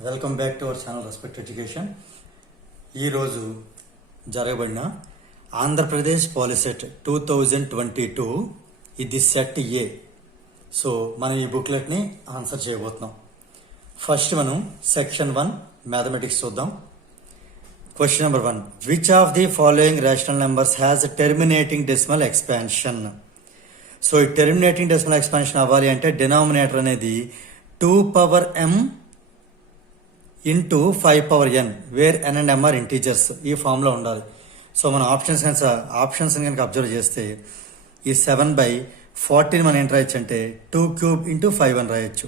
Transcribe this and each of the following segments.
Welcome back to our channel respect education. ఈరోజు జరగబడిన Andhra Pradesh POLYCET 2022 ఇది set ఏ. So మనం ఈ బుక్లెట్ని ఆన్సర్ చేయబోతున్నాం. ఫస్ట్ మనం సెక్షన్ 1 మ్యాథమెటిక్స్ చూద్దాం. Question number 1, which of the following rational numbers has terminating decimal expansion? So ఈ టెర్మినేటింగ్ డెసిమల్ ఎక్స్పాన్షన్ అవ్వాలి అంటే డినామినేటర్ అనేది 2 power m into 5 power n, where n and m are integers, ఈ ఫామ్లో ఉండాలి. So మన options కనుక అబ్జర్వ్ చేస్తే ఈ 7/14 మనం ఏంటి రాయొచ్చు అంటే 2 క్యూబ్ ఇంటూ 5 అని రాయొచ్చు.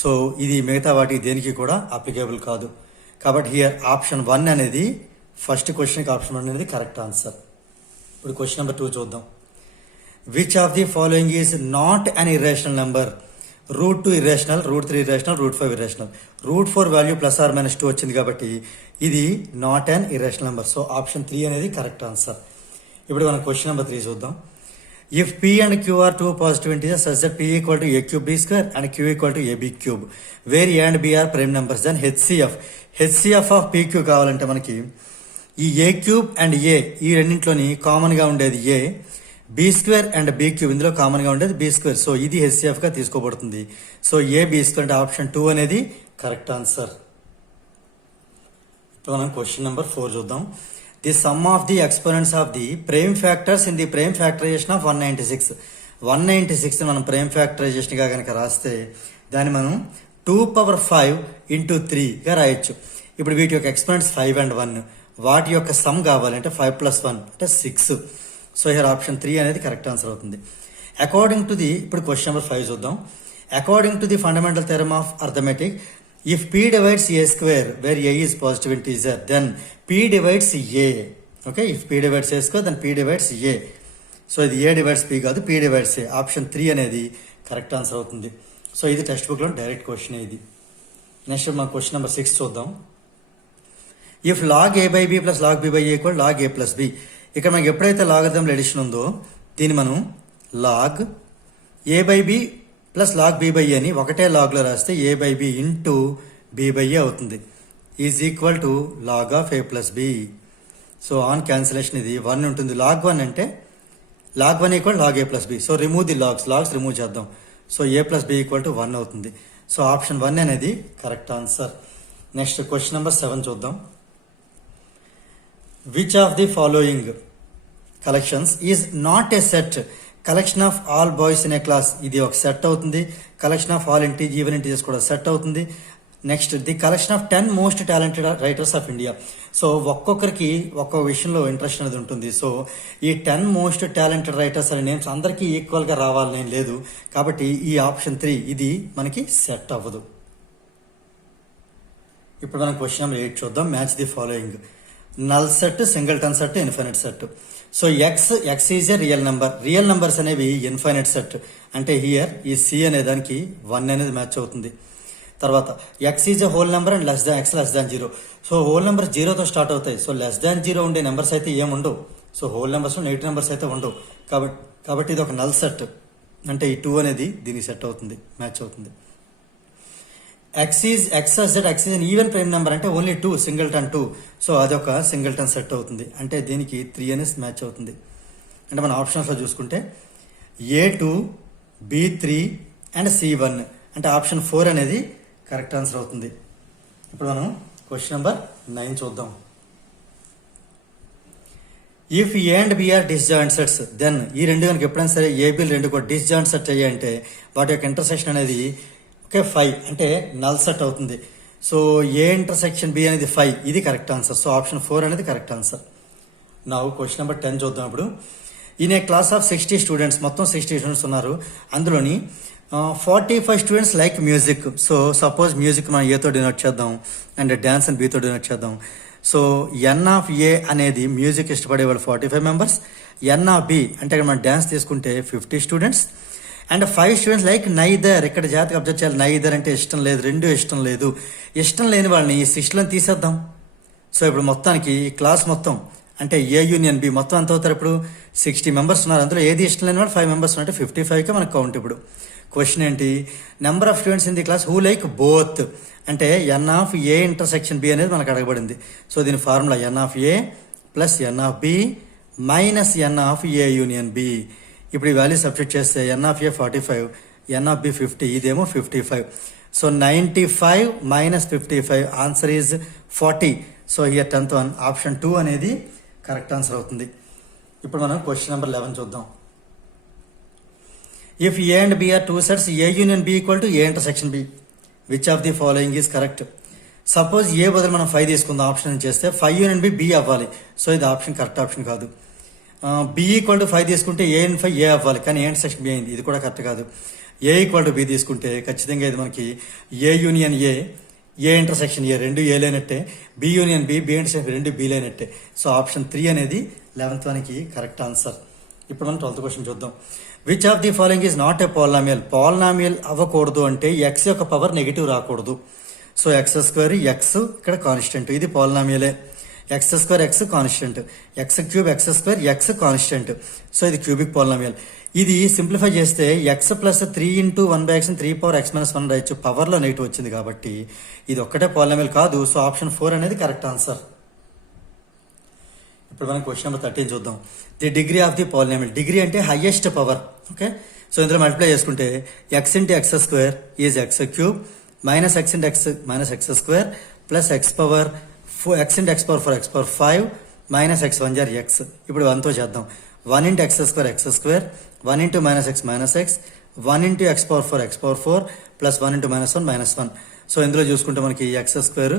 సో ఇది మిగతా వాటికి దేనికి కూడా అప్లికేబుల్ కాదు. కాబట్టి హియర్ ఆప్షన్ 1 అనేది ఫస్ట్ క్వశ్చన్కి ఆప్షన్ 1 అనేది కరెక్ట్ ఆన్సర్. ఇప్పుడు క్వశ్చన్ నెంబర్ 2 చూద్దాం. Which of the following is not an irrational number? √2 irrational, √3 irrational, √5 irrational. √4 value +or-2 వచ్చింది కాబట్టి ఇది not an irrational number. So option 3 అనేది కరెక్ట్ ఆన్సర్. ఇప్పుడు మనం క్వశ్చన్ నెంబర్ 3 చూద్దాం. If P and Q are two positive integers such that P equal to a cube b square and Q equal to ab cube, where a and b are prime numbers, then HCF of PQ కావాలంటే మనకి ఈ a cube and a ఈ రెండింటిలోని common గా ఉండేది a, B square and B cube ఇందులో common గా ఉండేది B square. So ఇది హెచ్సిఎఫ్ గా తీసుకోబడుతుంది. సో ఏ బి స్క్వేర్ అంటే ఆప్షన్ 2 అనేది కరెక్ట్ ఆన్సర్. ఇప్పుడు మనం క్వశ్చన్ నెంబర్ 4 చూద్దాం. The sum of the exponents of the prime factors in the prime factorisation of 196 మనం ప్రైమ్ ఫ్యాక్టరైజేషన్ గా కనుక రాస్తే దాన్ని మనం 2 పవర్ 5 ఇంటూ 3 గా రాయొచ్చు. ఇప్పుడు వీటి యొక్క ఎక్స్పోనెంట్స్ 5 and 1, వాటి యొక్క సమ్ కావాలంటే 5 + 1 అంటే 6. సో హియర్ ఆప్షన్ 3 అనేది కరెక్ట్ ఆన్సర్ అవుతుంది. అకార్డింగ్ టు ది, ఇప్పుడు క్వశ్చన్ నెంబర్ 5 చూద్దాం. According to the fundamental theorem of arithmetic, if p divides a square where a is positive integer, then p divides a. Okay, if p divides a square then p divides a. So ఇది a divides p కాదు, p divides a. Option 3 అనేది correct answer అవుతుంది. So ఇది text బుక్లో direct question ఇది. Next మనం question number 6 చూద్దాం. If log a by b plus log b by a equal log a plus b, ఇక్కడ మనకి ఎప్పుడైతే లాగరిథం ఎడిషన్ ఉందో దీన్ని మనం log a by b plus log b by a అని ఒకటే లాగ్లో రాస్తే a by b into b by a అవుతుంది, is equal to log of a plus b. So on cancellation ఇది 1 ఉంటుంది. log 1 అంటే log 1 equal log a plus b. So remove the logs remove చేద్దాం. So a plus b equal to 1 అవుతుంది. So option 1 అనేది correct answer. Next question number 7 చూద్దాం. Which of the following collections is not a set? Collection of all boys in a class, ఇది ఒక set అవుతుంది. Collection of all even integers కూడా set అవుతుంది. Next the collection of 10 most talented writers of India. So ఒక్కొక్కరికి ఒక్కొక్క విషయంలో interest అనేది ఉంటుంది. సో ఈ 10 మోస్ట్ టాలెంటెడ్ రైటర్స్ అనే నేమ్స్ అందరికీ ఈక్వల్గా రావాలని లేదు. కాబట్టి ఈ ఆప్షన్ 3 ఇది మనకి సెట్ అవ్వదు. ఇప్పుడు మనం క్వశ్చన్ నెంబర్ 8 చూద్దాం. Match the following. Null set, singleton set, infinite set. So x is a real number. Real numbers అనేవి ఇన్ఫైనైట్ సెట్ అంటే హియర్ ఈ సి అనే దానికి 1 అనేది మ్యాచ్ అవుతుంది. తర్వాత x is a whole number and x less than 0. So whole number 0తో start అవుతాయి. సో లెస్ దాన్ 0 ఉండే నెంబర్స్ అయితే ఏముండవు. So whole numbers negative numbers అయితే ఉండవు. కాబట్టి ఇది ఒక నల్ సెట్ అంటే ఈ 2 అనేది దీనికి సెట్ అవుతుంది, మ్యాచ్ అవుతుంది. X is even prime number అంటే ఓన్లీ 2, సింగిల్టన్ 2. సో అదొక సింగిల్టన్ సెట్ అవుతుంది అంటే దీనికి 3 అనేది మ్యాచ్ అవుతుంది. అంటే మన ఆప్షన్స్లో చూసుకుంటే A2, B3 అండ్ C1 అంటే ఆప్షన్ 4 అనేది కరెక్ట్ ఆన్సర్ అవుతుంది. ఇప్పుడు మనం క్వశ్చన్ నెంబర్ 9 చూద్దాం. If A and B are disjoint sets, then ఈ రెండు కనుక ఎప్పుడైనా సరే ఏబీలు రెండు కూడా డిస్జాయింట్ సెట్ అయ్యాయంటే వాటి యొక్క ఇంటర్సెక్షన్ అనేది 5 అంటే నల్ సెట్ అవుతుంది. సో ఏ ఇంటర్సెక్షన్ బి అనేది 5, ఇది కరెక్ట్ ఆన్సర్. సో ఆప్షన్ 4 అనేది కరెక్ట్ ఆన్సర్. నా క్వశ్చన్ నెంబర్ 10 చూద్దాం. ఇప్పుడు in a class of 60 students, మొత్తం 60 స్టూడెంట్స్ ఉన్నారు. అందులోని 45 students like music. So suppose music మనం ఏతో డినోట్ చేద్దాం అండ్ డ్యాన్స్ అని బీతో డినోట్ చేద్దాం. సో ఎన్ ఆఫ్ ఏ అనేది మ్యూజిక్ ఇష్టపడే వాళ్ళు 45 మెంబర్స్. ఎన్ ఆఫ్ బి అంటే మనం డ్యాన్స్ తీసుకుంటే 50 students and 5 students like neither. ఇక్కడ జాతకు అబ్జర్వ్ చేయాలి. నైదర్ అంటే ఇష్టం లేదు, 2 ఇష్టం లేదు. ఇష్టం లేని వాళ్ళని ఈ 6లో తీసేద్దాం. సో ఇప్పుడు మొత్తానికి ఈ క్లాస్ మొత్తం అంటే ఏ యూనియన్ బి మొత్తం ఎంత అవుతారు ఇప్పుడు 60 మెంబర్స్ ఉన్నారు, అందులో ఏది ఇష్టం లేని వాళ్ళు 5 మెంబర్స్ అంటే 55కే మనకు కౌంట్. ఇప్పుడు క్వశ్చన్ ఏంటి, number of students in the class who like both అంటే n of A intersection B అనేది మనకు అడగబడింది. సో దీని formula n of A plus n of B minus n of A union B. ఇప్పుడు ఈ value substitute చేస్తే n of A 45, n of B 50, ఇదేమో 55. So 95 minus 55 answer is 40. So here 10th one option 2 అనేది correct answer అవుతుంది. ఇప్పుడు మనం question number 11 చూద్దాం. If A and B are two sets A union B equal to A intersection B, which of the following is correct? Suppose A బదులు మనం 5 తీసుకుందాం, option చేస్తే 5 union B అవ్వాలి. సో ఇది ఆప్షన్ కరెక్ట్ ఆప్షన్ కాదు. B equal to 5 తీసుకుంటే ఏ and 5 ఏ అవ్వాలి, కానీ ఏ ఇంటర్సెక్షన్ బి అయింది, ఇది కూడా కరెక్ట్ కాదు. ఏ ఈక్వల్ టు బి తీసుకుంటే ఖచ్చితంగా ఇది మనకి ఏ యూనియన్ ఏ ఇంటర్సెక్షన్ ఏ రెండు ఏ లేనట్టే, బి యూనియన్ బి ఇంటర్సెక్షన్ రెండు బి లేనట్టే. సో ఆప్షన్ 3 అనేది 11th వన్కి కరెక్ట్ ఆన్సర్. ఇప్పుడు మనం 12th క్వశ్చన్ చూద్దాం. Which of the following is not a polynomial? Polynomial అవ్వకూడదు అంటే ఎక్స్ యొక్క పవర్ నెగిటివ్ రాకూడదు. సో ఎక్స్ స్క్వేర్ ఎక్స్ ఇక్కడ కాన్స్టెంట్, ఇది పాలినామియలే. X square x constant, x cube x square x constant. So ఇది క్యూబిక్ పాలినామియల్. ఇది సింప్లిఫై చేస్తే x plus 3 into 1/x 3 power x minus 1 రాయొచ్చు. పవర్లో నెగిటివ్ వచ్చింది కాబట్టి ఇది ఒక్కటే పాలినామియల్ కాదు. సో ఆప్షన్ 4 అనేది కరెక్ట్ ఆన్సర్. ఇప్పుడు మనం క్వశ్చన్ నెంబర్ 13 చూద్దాం. The degree of the polynomial, degree అంటే హైయెస్ట్ పవర్. ఓకే, సో ఇందులో మల్టిప్లై చేసుకుంటే x into x square is x cube minus x into x minus x square plus x power x into x power 4 x power 5 minus x 1 జార్ x. ఇప్పుడు 1తో చేద్దాం. 1 into x square 1 into minus x 1 into x power 4 plus 1 into minus 1. So ఇందులో చూసుకుంటే మనకి X square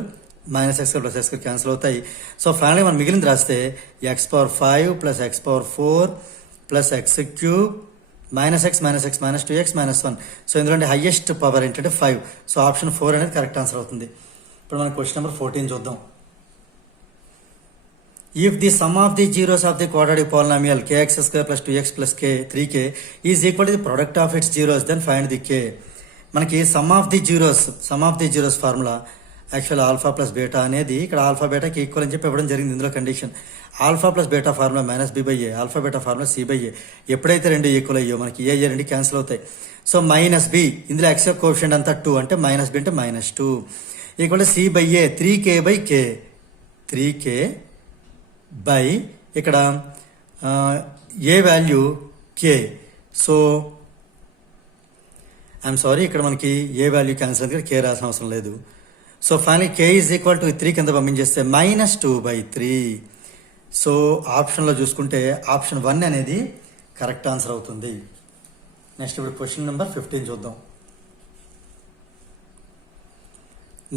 minus x square plus X square cancel అవుతాయి. So ఫైనల్గా మనం మిగిలింది రాస్తే X power 5 plus x power 4 plus X cube minus X minus 2x minus 1. So ఇందులో highest power ఏంటంటే 5. సో ఆప్షన్ 4 అనేది కరెక్ట్ ఆన్సర్ అవుతుంది. ఇప్పుడు మనం క్వశ్చన్ నెంబర్ 14 చూద్దాం. If the sum of the zeros of the quadratic polynomial kx square plus 2x plus 3k is equal to the product of its zeros, then find the k. మనకి sum of the zeros formula actual alpha plus beta అనేది ఇక్కడ alpha బీటాకి equal అని చెప్పి ఇవ్వడం జరిగింది. ఇందులో condition alpha plus beta formula minus b/a, alpha beta formula c/a. ఎప్పుడైతే రెండు ఈక్వల్ అయ్యో మనకి ఏ రెండు క్యాన్సిల్ అవుతాయి. సో మైనస్ బి, ఇందులో ఎక్స్ యొక్క కోఎఫిషియంట్ అంతా 2 అంటే మైనస్ బి అంటే -2 ఈక్వల్ c/a 3k బై ఇక్కడ A value K. So I'm sorry, ఇక్కడ మనకి ఏ వాల్యూ క్యాన్సిల్ అయితే కే రాసిన అవసరం లేదు. So final K is equal to 3 కింద పంపించేస్తే -2/3. సో ఆప్షన్లో చూసుకుంటే ఆప్షన్ 1 అనేది కరెక్ట్ ఆన్సర్ అవుతుంది. నెక్స్ట్ ఇప్పుడు క్వశ్చన్ నెంబర్ 15 చూద్దాం.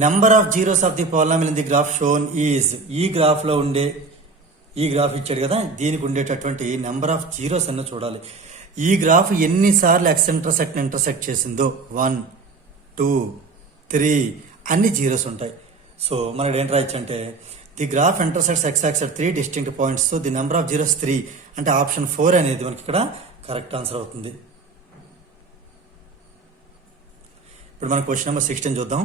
Number of zeros of the polynomial in the graph shown is, ఈ గ్రాఫ్ ఇచ్చాడు కదా, దీనికి ఉండేటటువంటి నెంబర్ ఆఫ్ జీరోస్ అన్న చూడాలి. ఈ గ్రాఫ్ ఎన్నిసార్లు ఎక్స్ ఇంటర్సెక్ట్ చేసిందో 1 2 3 అన్ని జీరోస్ ఉంటాయి. సో మనకి ఏంటి రాయొచ్చు అంటే the graph intersects X axis 3 distinct points. So the number of zeros 3 అంటే ఆప్షన్ 4 అనేది మనకి ఇక్కడ కరెక్ట్ ఆన్సర్ అవుతుంది. ఇప్పుడు మనం క్వశ్చన్ నెంబర్ 16 చూద్దాం.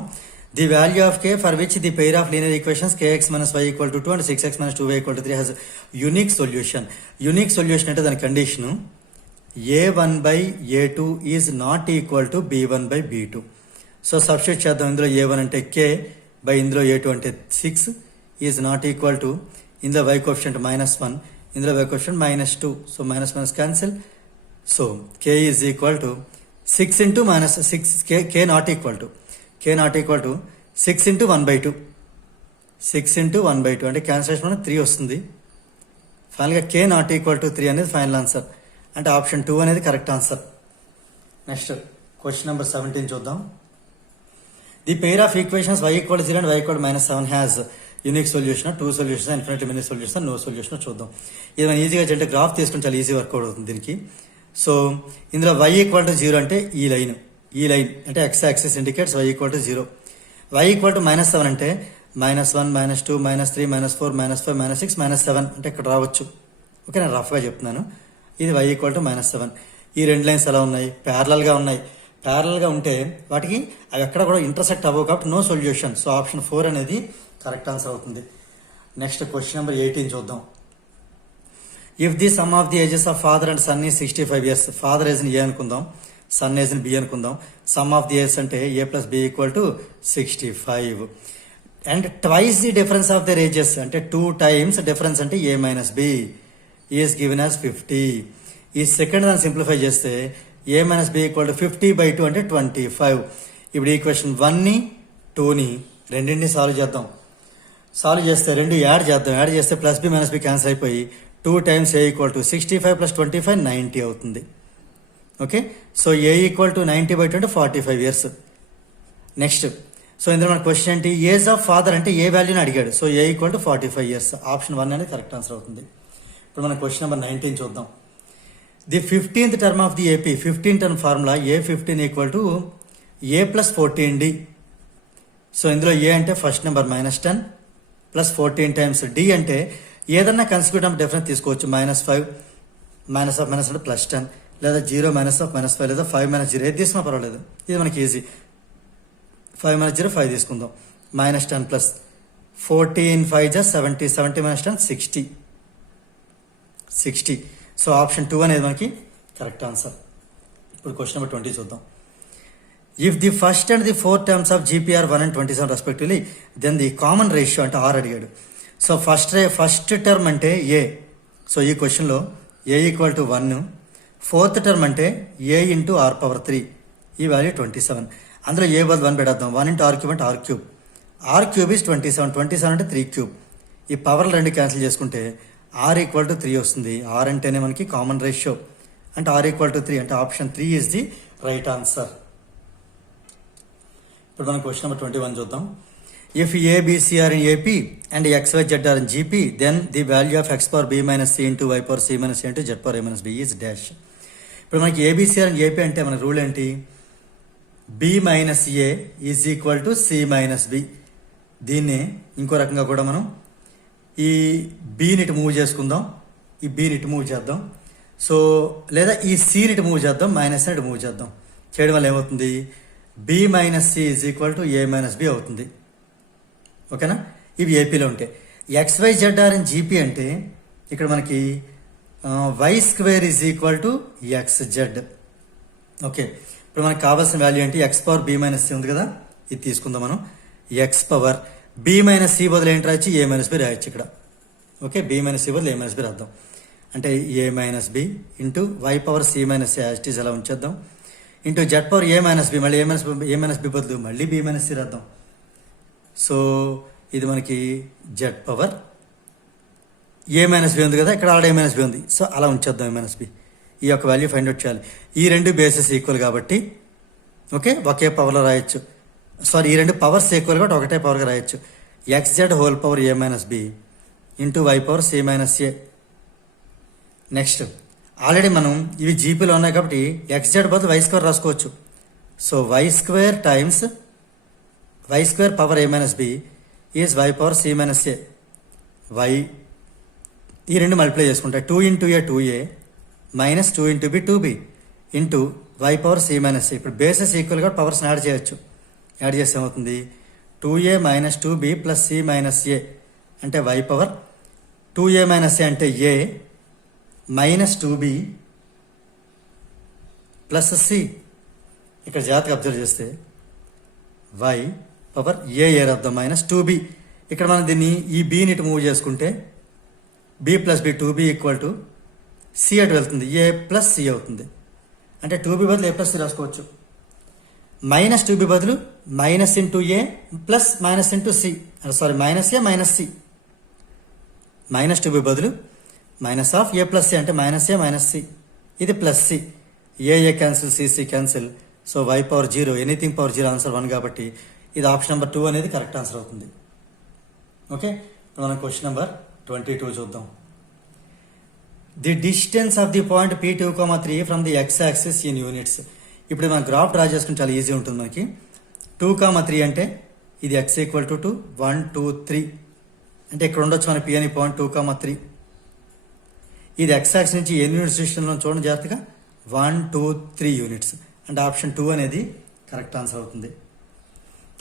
The value of k for which the pair of linear equations kx - y = 2 and 6x - 2y = 3 has unique solution. Unique solution అంటే దాని condition a1/a2 is not equal to b1/b2. So substitute చేద్దాం. ఇందులో a1 అంటే k by ఇందులో a2 అంటే 6 is not equal to ఇందులో y coefficient -1, ఇందులో y coefficient -2. So minus cancel. So k is equal to 6 into -6 k not equal to 6 into 1/2. 6 into 1/2 అంటే cancellation మనకు 3 వస్తుంది. ఫైనల్గా k నాట్ ఈక్వల్ టు 3 అనేది final answer. అంటే option 2 అనేది correct answer. Next question number 17 చూద్దాం. The pair of equations y = 0 and y = -7 has unique solution, 2 solution, infinity many solution, no solution చూద్దాం. ఇది మనం ఈజీగా అంటే గ్రాఫ్ తీసుకుని చాలా ఈజీ వర్కౌట్ అవుతుంది దీనికి. సో ఇందులో y = 0 అంటే ఈ లైన్ అంటే x axis indicates y = 0. y = -7 అంటే -1 -2 -3 -4 -5 -6 -7 అంటే ఇక్కడ రావచ్చు. ఓకే, నేను రఫ్గా చెప్తున్నాను. ఇది y = -7. ఈ రెండు లైన్స్ ఎలా ఉన్నాయి? ప్యారలల్గా ఉన్నాయి. ప్యారలల్గా ఉంటే వాటికి అవి ఎక్కడ కూడా ఇంటర్సెక్ట్ అవ్వవు కాబట్టి నో సొల్యూషన్. సో ఆప్షన్ 4 అనేది కరెక్ట్ ఆన్సర్ అవుతుంది. నెక్స్ట్ క్వశ్చన్ నెంబర్ 18 చూద్దాం. If the sum of the ages of father and son ఈ 65 years, ఫాదర్ ఏజ్ ని ఏ అనుకుందాం, సన్ ఏజ్ ని బి అనుకుందాం. సమ్ ఆఫ్ ది ఏజ్ అంటే A plus B equal to 65 and twice the difference of their ages అంటే 2 times difference అంటే A minus B is given as 50. ఈ second దాన్ని simplify చేస్తే ఏ మైనస్ బి ఈక్వల్ టు 50/2 అంటే 25. ఇప్పుడు equation 1ని 2ని రెండింటిని సాల్వ్ చేద్దాం. సాల్వ్ చేస్తే రెండు యాడ్ చేద్దాం. యాడ్ చేస్తే plus B minus B cancel అయిపోయి 2 times ఏ ఈక్వల్ టు 65 + 25 90 అవుతుంది. Okay, so A equal to 90/2 45 years. Next, so ఇందులో మన క్వశ్చన్ ఏంటి, ఏజ్ ఆఫ్ ఫాదర్ అంటే ఏ వాల్యూని అడిగాడు. So A equal to 45 years. Option 1 అనేది కరెక్ట్ ఆన్సర్ అవుతుంది. ఇప్పుడు మన క్వశ్చన్ నెంబర్ 19 చూద్దాం. The 15th term of the AP 15 term formula A15 equal to A plus 14D. So ఇందులో ఏ అంటే ఫస్ట్ నెంబర్ -10 + 14 times డి అంటే ఏదన్నా కన్సిక్యూటివ్ డిఫరెన్స్ తీసుకోవచ్చు. -5 మైనస్ ఆఫ్ మైనస్ అంటే +10 లేదా 0 -5 లేదా 5 - 0 ఏది తీసుకున్నా పర్వాలేదు. ఇది మనకి ఈజీ. 5 - 0 5 తీసుకుందాం. -10 + 14 5 70 70 - 10 60. సో ఆప్షన్ 2 అనేది మనకి కరెక్ట్ ఆన్సర్. ఇప్పుడు క్వశ్చన్ నెంబర్ 20 చూద్దాం. If the first and the fourth terms of GPR 1 and 27 respectively then the common ratio అంటే R అడిగాడు. సో ఫస్ట్ టర్మ్ అంటే ఏ. సో ఈ క్వశ్చన్లో A equal to 1, fourth term అంటే ఏ ఇంటూ R⁻3, ఈ value 27. అందులో ఏ బదులు 1 పెడదాం. 1 × R³ అంటే R³. R³ ఈజ్ 27 అంటే 3³ ఈ పవర్లు రెండు క్యాన్సిల్ చేసుకుంటే R ఈక్వల్ టు 3 వస్తుంది. R అంటేనే మనకి కామన్ రేషియో అంటే R ఈక్వల్ టు 3 అంటే option 3 is the right answer. ఇప్పుడు మనం క్వశ్చన్ నెంబర్ 21 చూద్దాం. If ABCR in AP and XYZ are in GP, then the value of x⁻B - C into y⁻C - A into z⁻A - B is dash. ఇప్పుడు మనకి ABCR and AP అంటే మన rule ఏంటి, B - A is equal to C - B. దీన్ని ఇంకో రకంగా కూడా మనం ఈ బీని ఇటు మూవ్ చేసుకుందాం, ఈ బీని ఇటు మూవ్ చేద్దాం. సో లేదా ఈ సీని ఇటు మూవ్ చేద్దాం, మైనస్ ఇటు మూవ్ చేద్దాం. చేయడం వల్ల ఏమవుతుంది, B - C is equal to A - B అవుతుంది. ఓకేనా, ఇవి ఏపీలో ఉంటాయి. XYZ ఆర్ ఇన్ GP అంటే ఇక్కడ మనకి y² is equal to XZ. Okay, ఇప్పుడు మనకు కావాల్సిన వాల్యూ ఏంటి, x⁻B - C ఉంది కదా, ఇది తీసుకుందాం మనం. x⁻B - C బదులు ఏంటి రాయొచ్చు, A - B రాయొచ్చు ఇక్కడ. ఓకే, B - C బదులు A - B రాద్దాం. అంటే A - B into y⁻C - A as it is అలా ఉంచేద్దాం. ఇంటూ z⁻A - B మళ్ళీ A - B బదులు మళ్ళీ B - C రాద్దాం. సో ఇది మనకి z⁻A - B ఉంది కదా, ఇక్కడ ఆల్రెడీ A - B ఉంది. సో అలా ఉంచేద్దాం A - B. ఈ యొక్క వాల్యూ ఫైండ్ అవుట్ చేయాలి. ఈ రెండు బేసెస్ ఈక్వల్ కాబట్టి ఓకే ఒకే పవర్లో రాయొచ్చు. సారీ, ఈ రెండు పవర్స్ ఈక్వల్ కాబట్టి ఒకటే పవర్గా రాయొచ్చు. XZ whole power A - B into y⁻C - A. Next, already మనం ఇవి జీపీలో ఉన్నాయి కాబట్టి XZ బదులు y² రాసుకోవచ్చు. So y² times y² power A - B is y⁻C - A. y ఈ రెండు మల్టిప్లై చేసుకుంటే 2 × A 2A - 2 × B 2B into y⁻C - A. ఇప్పుడు బేసెస్ ఈక్వల్ కాబట్టి పవర్స్ని యాడ్ చేయొచ్చు. యాడ్ చేస్తే ఏమవుతుంది, 2A - 2B + C - A అంటే y⁻2A - A అంటే A -2B + C. ఇక్కడ జాగ్రత్తగా అబ్జర్వ్ చేస్తే y⁻A రాద్దాం -2B. ఇక్కడ మనం దీన్ని ఈ బీని ఇటు మూవ్ చేసుకుంటే B + B 2B equal to C అటు వెళ్తుంది, A + C అవుతుంది. అంటే 2B బదులు A + C రాసుకోవచ్చు. -2B బదులు -(A) + -(C) sorry -A - C. -2B బదులు -(A + C) అంటే -A - C. ఇది +C. A cancel, C cancel. So y⁻0 anything power 0 answer 1 కాబట్టి ఇది ఆప్షన్ నెంబర్ 2 అనేది కరెక్ట్ ఆన్సర్ అవుతుంది. ఓకే, మనం క్వశ్చన్ నెంబర్ 22 చూద్దాం. The distance of the point P2,3 from the x axis in units. ఇప్పుడు మనం graph draw చేసుకుని చాలా ఈజీ ఉంటుంది మనకి. 2,3 అంటే ఇది x ఈక్వల్ టు 2 1 2 3 అంటే ఇక్కడ ఉండొచ్చు మన P అని పాయింట్ 2,3. ఇది x యాక్సిస్ నుంచి ఎన్ని యూనిట్స్ డిస్టెన్స్లో చూడండి జాగ్రత్తగా, 1 2 3 యూనిట్స్. అంటే ఆప్షన్ 2 అనేది కరెక్ట్ ఆన్సర్ అవుతుంది.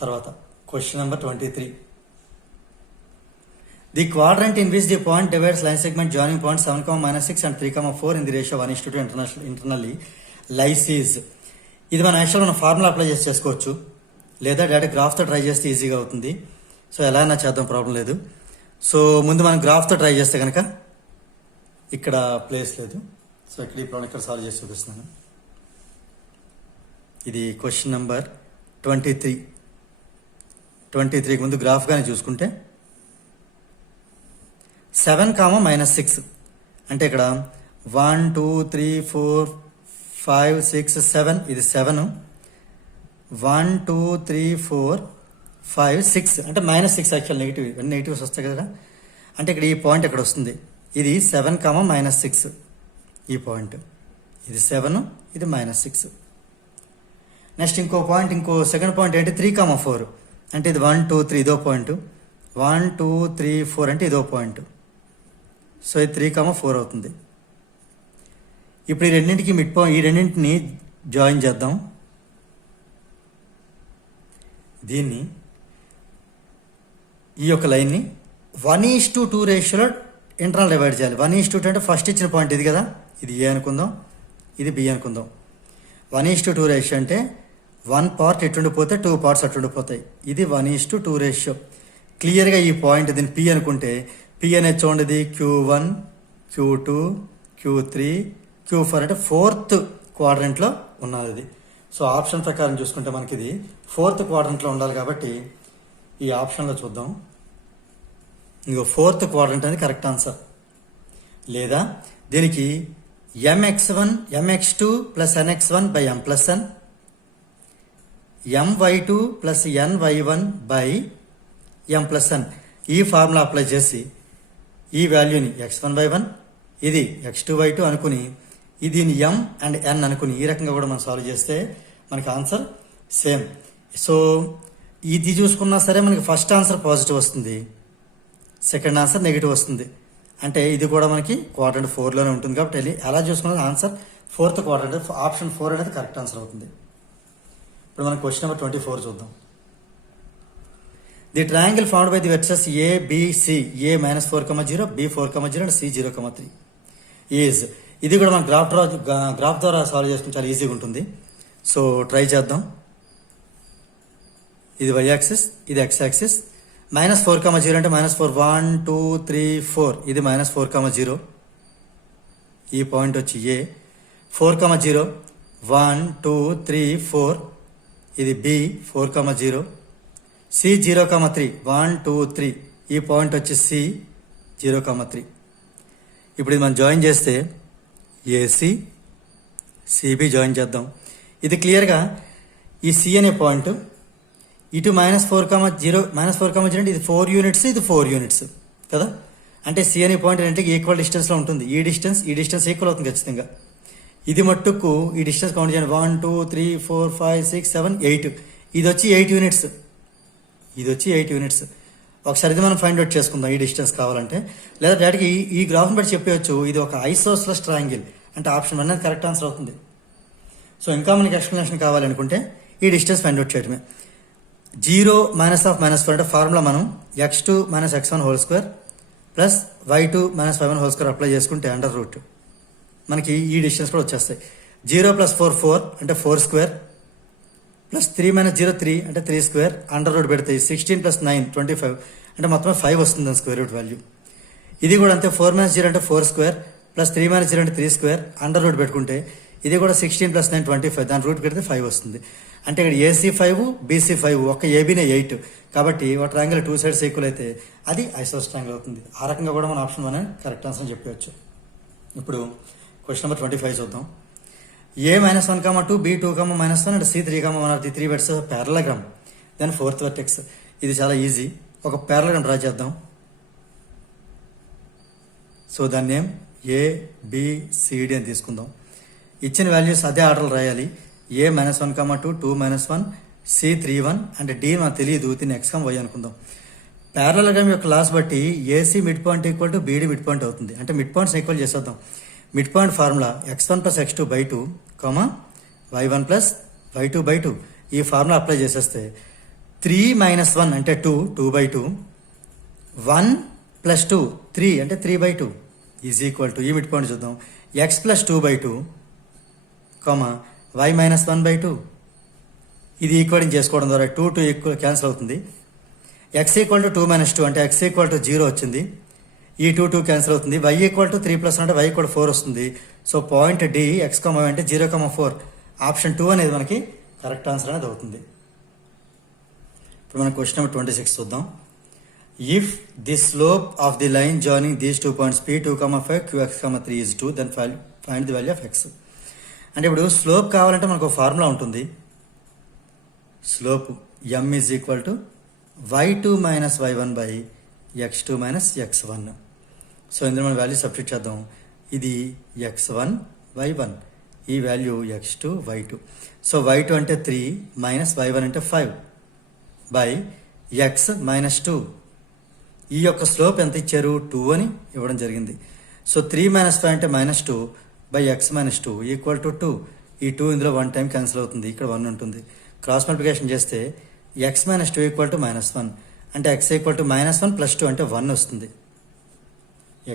తర్వాత question number 23. The quadrant in which the point divides line segment joining point 7, -6 and 3, 4 in the ratio 1:2 internally lies is. ఇది మనం యాక్చువల్ మనం ఫార్ములా అప్లై చేసి చేసుకోవచ్చు, లేదా డైరెక్ట్ గ్రాఫ్తో ట్రై చేస్తే ఈజీగా అవుతుంది. సో ఎలా అయినా చేద్దాం, ప్రాబ్లం లేదు. సో ముందు మనం గ్రాఫ్తో ట్రై చేస్తే కనుక ఇక్కడ ప్లేస్ లేదు. సో ఇక్కడ ఈ ప్రాబ్లం ఇక్కడ సాల్వ్ చేసి చూపిస్తున్నాను. ఇది క్వశ్చన్ నెంబర్ 23కి ముందు గ్రాఫ్ కానీ చూసుకుంటే 7, -6 అంటే ఇక్కడ 1, 2, 3, 4, 5, 6, 7 ఇది 7, 1, 2, 3, 4, 5, 6 అంటే -6 యాక్చువల్ నెగిటివ్, ఇవన్నీ నెగిటివ్స్ వస్తాయి కదా. అంటే ఇక్కడ ఈ పాయింట్ ఇక్కడ వస్తుంది, ఇది 7, -6 ఈ పాయింట్, ఇది 7, ఇది -6. నెక్స్ట్ ఇంకో పాయింట్, ఇంకో సెకండ్ పాయింట్ ఏంటి 3, 4 అంటే ఇది 1, 2, 3 ఇదో పాయింట్, 1, 2, 3, 4 అంటే ఇదో పాయింట్. సో ఇది 3, 4 అవుతుంది. ఇప్పుడు ఈ రెండింటికి మిడ్ పాయింట్, ఈ రెండింటిని జాయిన్ చేద్దాం. దీన్ని ఈ యొక్క లైన్ని 1:2 రేషియోలో ఇంటర్నల్ డివైడ్ చేయాలి. 1:2 అంటే ఫస్ట్ ఇచ్చిన పాయింట్ ఇది కదా, ఇది ఏ అనుకుందాం, ఇది బి అనుకుందాం. 1:2 రేషియో అంటే 1 పార్ట్ ఎటుండిపోతే 2 పార్ట్స్ అటుండిపోతాయి. ఇది 1:2 రేషియో. క్లియర్గా ఈ పాయింట్ దీన్ని పి అనుకుంటే, పి అనేది చూడండి Q1, Q2, Q3, Q4 అంటే 4th క్వాడ్రంట్లో ఉన్నది ఇది. సో ఆప్షన్ ప్రకారం చూసుకుంటే మనకి ఇది 4th క్వాడ్రంట్లో ఉండాలి కాబట్టి ఈ ఆప్షన్లో చూద్దాం. ఇంకో 4th క్వాడ్రంట్ అనేది కరెక్ట్ ఆన్సర్. లేదా దీనికి mx1 mx2 + nx1 / m+n, my2 + ny1 / m+n ఈ ఫార్ములా అప్లై చేసి ఈ వాల్యూని x1/1 ఇది x2/2 అనుకుని దీని m అండ్ n అనుకుని ఈ రకంగా కూడా మనం సాల్వ్ చేస్తే మనకి ఆన్సర్ సేమ్. సో ఇది చూసుకున్నా సరే మనకి ఫస్ట్ ఆన్సర్ పాజిటివ్ వస్తుంది, సెకండ్ ఆన్సర్ నెగిటివ్ వస్తుంది. అంటే ఇది కూడా మనకి క్వాడ్రంట్ 4లోనే ఉంటుంది కాబట్టి అలా చూసుకున్న ఆన్సర్ 4th క్వాడ్రంట్, ఆప్షన్ 4 అనేది కరెక్ట్ ఆన్సర్ అవుతుంది. ఇప్పుడు మనం క్వశ్చన్ నెంబర్ 24 చూద్దాం. The triangle found by the vertices ABC A -4,0, B 4,0 and C 0,3 is. ఇది కూడా మనం గ్రాఫ్ ద్వారా సాల్వ్ చేసుకుని చాలా ఈజీగా ఉంటుంది. సో ట్రై చేద్దాం. ఇది y యాక్సిస్, ఇది x యాక్సిస్. -4,0 అంటే -4, 1, 2, 3, 4 ఇది -4,0. ఈ పాయింట్ వచ్చి A. 4,0 1, 2, 3, 4 ఇది B 4,0. C 0,3 1, 2, 3 ఈ పాయింట్ వచ్చి C 0,3. ఇప్పుడు ఇది మనం జాయిన్ చేస్తే AC CB జాయిన్ చేద్దాం. ఇది క్లియర్గా ఈ C అనే పాయింట్ ఇటు -4,0 అంటే ఇది 4 యూనిట్స్, ఇది 4 యూనిట్స్ కదా. అంటే C అనే పాయింట్ అంటే ఈక్వల్ డిస్టెన్స్లో ఉంటుంది. ఈ డిస్టెన్స్ ఈక్వల్ అవుతుంది ఖచ్చితంగా. ఇది మట్టుకు ఈ డిస్టెన్స్ కౌంట్ చేయండి, 1, 2, 3, 4, 5, 6, 7, 8 ఇది వచ్చి 8 యూనిట్స్, ఇది వచ్చి 8 యూనిట్స్. ఒకసారి ఇది మనం ఫైండ్ అవుట్ చేసుకుందాం ఈ డిస్టెన్స్ కావాలంటే. లేదా డైరెక్ట్గా ఈ గ్రాఫ్ని బట్టి చెప్పవచ్చు ఇది ఒక ఐసోస్లస్ ట్రయాంగిల్ అంటే ఆప్షన్ 1 అనేది కరెక్ట్ ఆన్సర్ అవుతుంది. సో ఇంకా మనకి ఎక్స్ప్లెనేషన్ కావాలనుకుంటే ఈ డిస్టెన్స్ ఫైండ్ అవుట్ చేయడమే. 0 -4 అంటే ఫార్ములా మనం x2 - x1 whole square plus y2 - y1 whole square apply చేసుకుంటే అండర్ రూట్ మనకి ఈ డిస్టెన్స్ కూడా వచ్చేస్తాయి. 0 + 4 4 అంటే 4 స్క్వేర్ ప్లస్ 3 - 0 3 అంటే 3 స్క్వేర్ అండర్ రూట్ పెడితే 16 + 9 25 అంటే మొత్తం 5 వస్తుంది స్క్వేర్ రూట్ వాల్యూ. ఇది కూడా అంతే, 4 - 0 అంటే 4 స్క్వేర్ ప్లస్ 3 - 0 అంటే 3 స్క్వేర్ అండర్ రూట్ పెట్టుకుంటే ఇది కూడా 16 + 9 25 దాని రూట్ పెడితే 5 వస్తుంది. అంటే ఇక్కడ AC 5 BC 5 ఒక్క ABనే 8 కాబట్టి ఒక ట్రయాంగిల్ 2 సైడ్స్ ఈక్వల్ అయితే అది ఐసోస్ ట్రయాంగిల్ అవుతుంది. ఆ రకంగా కూడా మన ఆప్షన్ 1 కరెక్ట్ ఆన్సర్ అని చెప్పవచ్చు. ఇప్పుడు క్వశ్చన్ నెంబర్ 25 చూద్దాం. A -1,2 B 2,-1 and C 3,1 are the 3 vertices parallelogram then 4th vertex. ఇది చాలా ఈజీ. ఒక ప్యారలగ్రామ్ డ్రా చేద్దాం. సో దాని నేమ్ ABCD అని తీసుకుందాం. ఇచ్చిన వాల్యూస్ అదే ఆర్డర్లో రాయాలి. A -1,2 2 -1 C 3,1 అంటే D మనకు తెలియదు, దీన్ని x, y అనుకుందాం. ప్యారలగ్రామ్ యొక్క లాస్ బట్టి AC mid point equal to BD mid point అవుతుంది. అంటే మిడ్ పాయింట్స్ ఈక్వల్ చేసేద్దాం. Mid point formula x1 + x2/2, y1 + y2/2 ఈ ఫార్ములా అప్లై చేసేస్తే 3 - 1 అంటే 2 2/2 1 ప్లస్ 2 3 అంటే 3/2 ఈజ్ ఈక్వల్ టు ఈ మిడ్ పాయింట్ చూద్దాం ఎక్స్ ప్లస్ 2/2 వై మైనస్ 1/2 ఇది ఈక్వలింగ్ చేసుకోవడం ద్వారా 2 ఈక్వల్ క్యాన్సిల్ అవుతుంది. ఎక్స్ ఈక్వల్ టు 2 మైనస్ 2 అంటే ఎక్స్ ఈక్వల్ టు 0 వచ్చింది. ఈ 2 క్యాన్సిల్ అవుతుంది. వై ఈక్వల్ టు 3 ప్లస్ అంటే వై ఈక్వల్ 4 వస్తుంది. So point D x y అంటే 0,4 ఆప్షన్ 2 అనేది మనకి కరెక్ట్ ఆన్సర్ అనేది అవుతుంది. ఇప్పుడు మనం క్వశ్చన్ నెంబర్ 26 చూద్దాం. If the slope of the line joining these 2 points P2, 5 QX, 3 is 2 then find the value of x. అంటే ఇప్పుడు స్లోప్ కావాలంటే మనకు ఒక ఫార్ములా ఉంటుంది. Slope m is equal to y2 minus y1 by x2 minus x1. So ఇందులో మనం value substitute చేద్దాం. ఇది x1 y1, ఈ value x2 y2. So y2 అంటే 3 మైనస్ y1 అంటే 5 బై x మైనస్ 2. ఈ యొక్క స్లోప్ ఎంత ఇచ్చారు 2 అని ఇవ్వడం జరిగింది. సో 3 మైనస్ 5 అంటే minus 2 by x minus 2 equal to 2. ఈ 2 ఇందులో 1 టైం క్యాన్సిల్ అవుతుంది. ఇక్కడ 1 ఉంటుంది. క్రాస్ మల్టిప్లికేషన్ చేస్తే x minus 2 equal to minus 1 అంటే x equal to minus 1 plus 2 అంటే 1 వస్తుంది.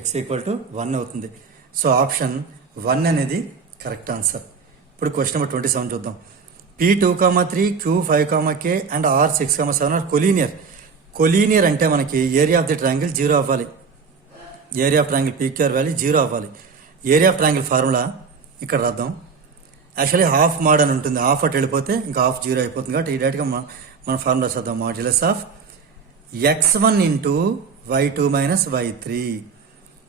x ఈక్వల్ టు 1 అవుతుంది. సో ఆప్షన్ 1 అనేది కరెక్ట్ ఆన్సర్. ఇప్పుడు క్వశ్చన్ నెంబర్ 27 చూద్దాం. P2, 3 Q5, K and R6, 7 are collinear. Collinear అంటే మనకి ఏరియా ఆఫ్ ది ట్రయాంగిల్ 0 అవ్వాలి. Area of triangle PQR value 0 అవ్వాలి. ఏరియా ఆఫ్ ట్రయాంగిల్ ఫార్ములా ఇక్కడ రాద్దాం. యాక్చువల్లీ హాఫ్ మాడ్ అని ఉంటుంది. హాఫ్ అటు వెళ్ళిపోతే ఇంకా హాఫ్ 0 అయిపోతుంది. కాబట్టి ఈ డైరెక్ట్గా మన ఫార్ములా చదువుదాం. Modulus of x1 into y2 minus y3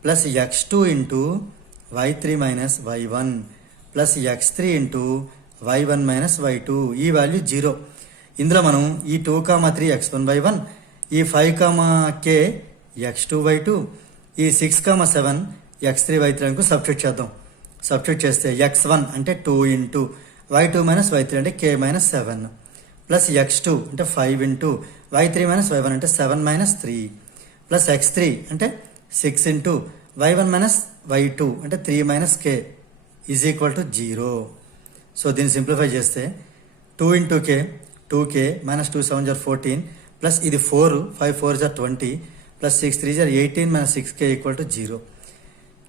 plus x2 into y3 minus y1 plus x3 into y1 minus y2. ఈ వాల్యూ 0. ఇందులో మనం ఈ 2, 3 x1 y1, ఈ 5, k x2 y2, ఈ 6, 7 x3 y3 అనుకు సబ్స్టిట్యూట్ చేద్దాం. సబ్స్టిట్యూట్ చేస్తే x1 అంటే 2 ఇంటూ y2 మైనస్ y3 అంటే k మైనస్ 7 ప్లస్ x2 అంటే 5 ఇంటూ y3 మైనస్ y1 అంటే 7 మైనస్ 3 ప్లస్ x3 అంటే 6 ఇంటూ y1 మైనస్ y2 అంటే 3 minus k is equal to 0. So దీన్ని సింప్లిఫై చేస్తే 2 ఇంటూ k 2k మైనస్ 2 7 జార్ 14 plus ఇది 4 5 4 జార్ 20 ప్లస్ 6 3 జార్ 18 మైనస్ 6k ఈక్వల్ టు 0.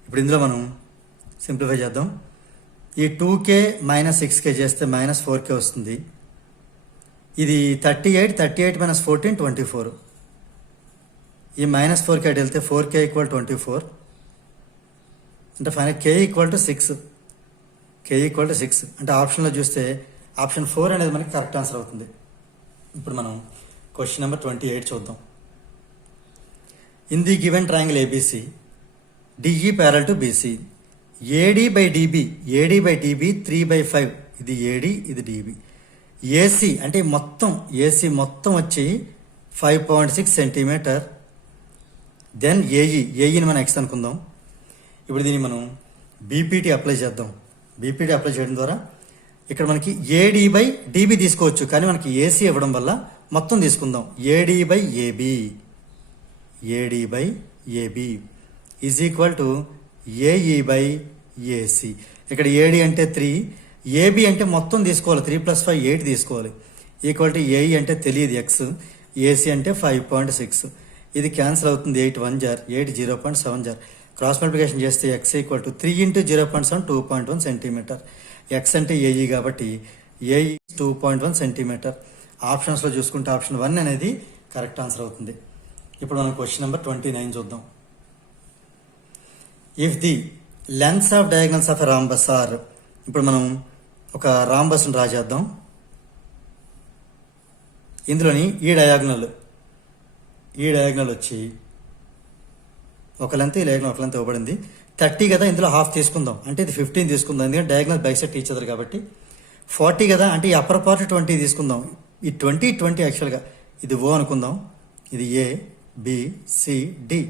ఇప్పుడు ఇందులో మనం సింప్లిఫై చేద్దాం. ఈ 2k మైనస్ 6k చేస్తే మైనస్ 4k వస్తుంది. ఇది 38 మైనస్ 14 24. ఈ మైనస్ 4k అటు వెళ్తే 4k ఈక్వల్ 24 అంటే final k equal to 6. k equal to 6 అంటే ఆప్షన్లో చూస్తే ఆప్షన్ 4 అనేది మనకి కరెక్ట్ ఆన్సర్ అవుతుంది. ఇప్పుడు మనం క్వశ్చన్ నెంబర్ 28 చూద్దాం. In the given triangle ABC DE parallel to BC AD by DB 3/5 ఇది ఏడి ఇది డిబి. ఏసీ అంటే మొత్తం ఏసీ మొత్తం వచ్చి 5.6 సెంటీమీటర్. దెన్ ఏఈని మనం ఎక్స్ అనుకుందాం. ఇప్పుడు దీన్ని మనం బీపీటీ అప్లై చేద్దాం. బీపీటీ అప్లై చేయడం ద్వారా ఇక్కడ మనకి ఏడి బై డిబి తీసుకోవచ్చు, కానీ మనకి ఏసీ ఇవ్వడం వల్ల మొత్తం తీసుకుందాం. AD by AB is equal to AE by AC. ఇక్కడ ఏడి అంటే 3, ఏబి అంటే మొత్తం తీసుకోవాలి. 3 + 5 8 తీసుకోవాలి. ఈక్వల్ టు ఏఈ అంటే తెలియదు ఎక్స్, ఏసీ అంటే 5.6. ఇది క్యాన్సిల్ అవుతుంది. 8 1 జార్ 8 0.7 జార్. క్రాస్ మల్టిప్లికేషన్ చేస్తే x equal to 3 into 0.7 2.1 centimetre. X అంటే ఏఈ కాబట్టి ఏఈ 2.1 సెంటీమీటర్. ఆప్షన్స్లో చూసుకుంటే ఆప్షన్ 1 అనేది కరెక్ట్ ఆన్సర్ అవుతుంది. ఇప్పుడు మనం క్వశ్చన్ నెంబర్ 29 చూద్దాం. If the lengths of diagonals of a rhombus are, ఇప్పుడు మనం ఒక రాంబస్ని డ్రా చేద్దాం. ఇందులోని ఈ డయాగ్నల్ వచ్చి ఒక లెంత్, ఈ డయాగ్నల్ ఒక లెంత్ ఇవ్వబడింది. 30 కదా, ఇందులో హాఫ్ తీసుకుందాం. అంటే ఇది 15 తీసుకుందాం, ఎందుకంటే డయాగ్నల్ బైసెక్ట్ ఈచ్ అదర్ కాబట్టి. 40 కదా, అంటే ఈ అప్పర్ పార్ట్ 20 తీసుకుందాం. ఈ 20 యాక్చువల్గా ఇది ఓ అనుకుందాం. ఇది A B C D.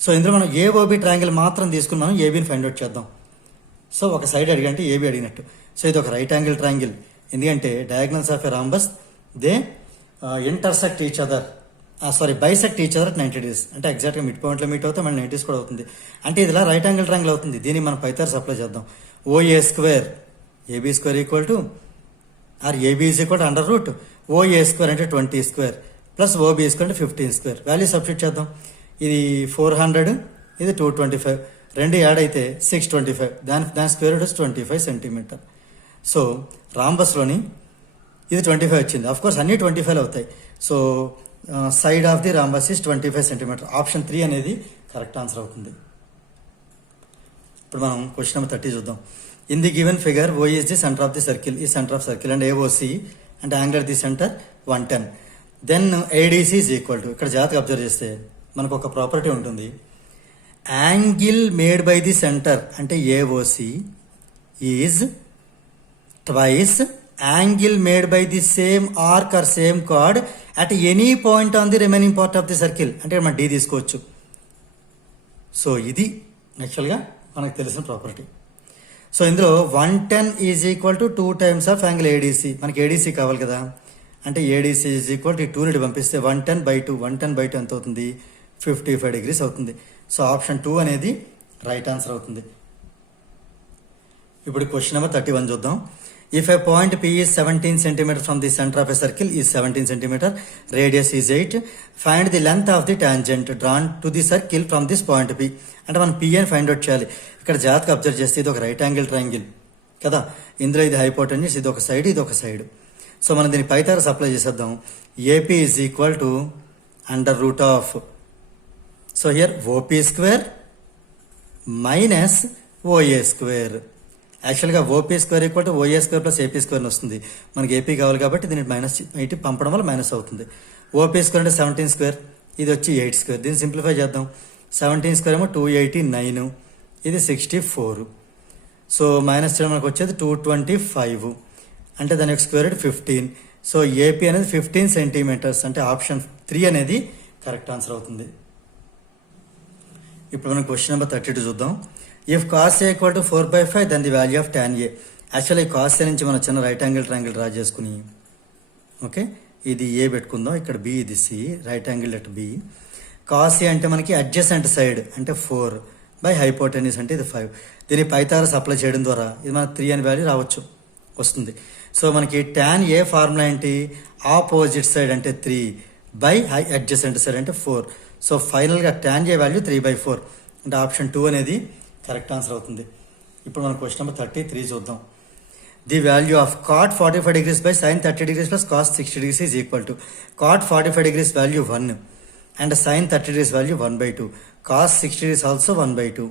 So ఇందులో మనం ఏఓబి ట్రయాంగిల్ మాత్రం తీసుకుని మనం ఏబిని ఫైండ్ అవుట్ చేద్దాం. సో ఒక సైడ్ అడిగంటే ఏబి అడిగినట్టు. సో ఇది ఒక రైట్ యాంగిల్ ట్రయాంగిల్, ఎందుకంటే diagonals of a rhombus they intersect each other bisect each other 90 degrees. అంటే ఎగ్జాక్ట్గా మిడ్ పాయింట్లో మీట్ అవుతే మళ్ళీ 90 కూడా అవుతుంది. అంటే ఇది ఇలా రైట్ యాంగిల్ ట్రయాంగిల్ అవుతుంది. దీన్ని మనం పైథాగరస్ అప్లై చేద్దాం. OA square AB square equal to AB is equal to under root OA square అంటే 20 స్క్వేర్ ప్లస్ ఓబీ స్క్వేర్ అంటే 15 స్క్వేర్. వాల్యూ సబ్స్టిట్యూట్ చేద్దాం. ఇది 400, ఇది 225, రెండు యాడ్ అయితే 625, దాని స్క్వేర్ రూట్ 25 సెంటీమీటర్. సో రాంబస్లోని ఇది 25 వచ్చింది. అఫ్ కోర్స్ అన్ని 25 అవుతాయి. So side of the rhombus is 25 centimetre. Option 3 అనేది కరెక్ట్ ఆన్సర్ అవుతుంది. ఇప్పుడు మనం క్వశ్చన్ నెంబర్ 30 చూద్దాం. In the given figure O is the centre of the circle, ఈ centre of circle and AOC అంటే angle the centre 110. Then ADC is equal to, ఇక్కడ జాగ్రత్తగా observe చేస్తే మనకు ఒక ప్రాపర్టీ ఉంటుంది. Angle made by the centre అంటే AOC is twice angle made by the same arc or same chord at any point on the remaining part of the circle. అంటే మనం D తీసుకోవచ్చు. సో ఇది యాక్చువల్గా మనకు తెలిసిన ప్రాపర్టీ. సో ఇందులో 110 is equal to 2 times of angle ADC. మనకి ADC కావాలి కదా, అంటే ఏడీసీ ఈజ్ ఈక్వల్ టు 2 నుండి పంపిస్తే 110/2, 110/2 ఎంత అవుతుంది? 55 degrees అవుతుంది. సో ఆప్షన్ 2 అనేది రైట్ ఆన్సర్ అవుతుంది. ఇప్పుడు క్వశ్చన్ నెంబర్ 31 చూద్దాం. If a point P is 17 centimeter from the center of a circle is 17 centimeter, radius is 8, find the length of the tangent drawn to the circle from this point P. అంటే మనం P అని find out చేయాలి. ఇక్కడ జాగ్రత్తగా observe చేస్తే ఇది ఒక right angle triangle కదా, ఇందులో ఇది హైపోటెన్యూస్, ఇది ఒక సైడ్, ఇది ఒక సైడ్. సో మనం దీన్ని పైథాగరస్ అప్లై చేసేద్దాం. AP is equal to √, so here OP square minus OA square. యాక్చువల్గా OP square equal to OA square plus AP square వస్తుంది. మనకి ఏపీ కావాలి కాబట్టి దీన్ని మైనస్ ఇటు పంపడం వల్ల మైనస్ అవుతుంది. ఓపీ స్క్వేర్ అంటే 17 స్క్వేర్, ఇది వచ్చి 8 స్క్వేర్. దీన్ని సింప్లిఫై చేద్దాం. 17 స్క్వేర్ ఏమో 289, ఇది 64. సో మైనస్ చేయడం మనకు వచ్చేది 225, అంటే దాని యొక్క స్క్వేర్ రూట్ 15. సో ఏపీ అనేది 15 సెంటీమీటర్స్, అంటే ఆప్షన్ 3 అనేది కరెక్ట్ ఆన్సర్ అవుతుంది. ఇప్పుడు మనం క్వశ్చన్ నెంబర్ 32 చూద్దాం. If cos A equal to 4/5 then the value of tan A. Actually cos A నుంచి మనం చిన్న రైట్ యాంగిల్ ట్రయాంగిల్ డ్రా చేసుకుని, ఓకే, ఇది ఏ పెట్టుకుందాం, ఇక్కడ బి, ఇది C, right angle at B. Cos A అంటే మనకి అడ్జసెంట్ సైడ్ అంటే 4 బై హైపోటెన్యూస్ అంటే ఇది 5. దీన్ని పైథాగరస్ అప్లై చేయడం ద్వారా ఇది మనకు 3 అని వాల్యూ రావచ్చు, వస్తుంది. సో మనకి tan A ఫార్ములా ఏంటి? ఆపోజిట్ సైడ్ అంటే 3 బై అడ్జసెంట్ సైడ్ అంటే 4. సో ఫైనల్గా tan A వాల్యూ 3/4, అంటే ఆప్షన్ 2 అనేది కరెక్ట్ ఆన్సర్ అవుతుంది. ఇప్పుడు మనం క్వశ్చన్ నెంబర్ 33 చూద్దాం. The value of cot 45 degrees by sin 30 degrees plus cos 60 degrees is equal to cot 45 degrees value 1 and sin 30 degrees value 1/2, cos 60 degrees also 1/2.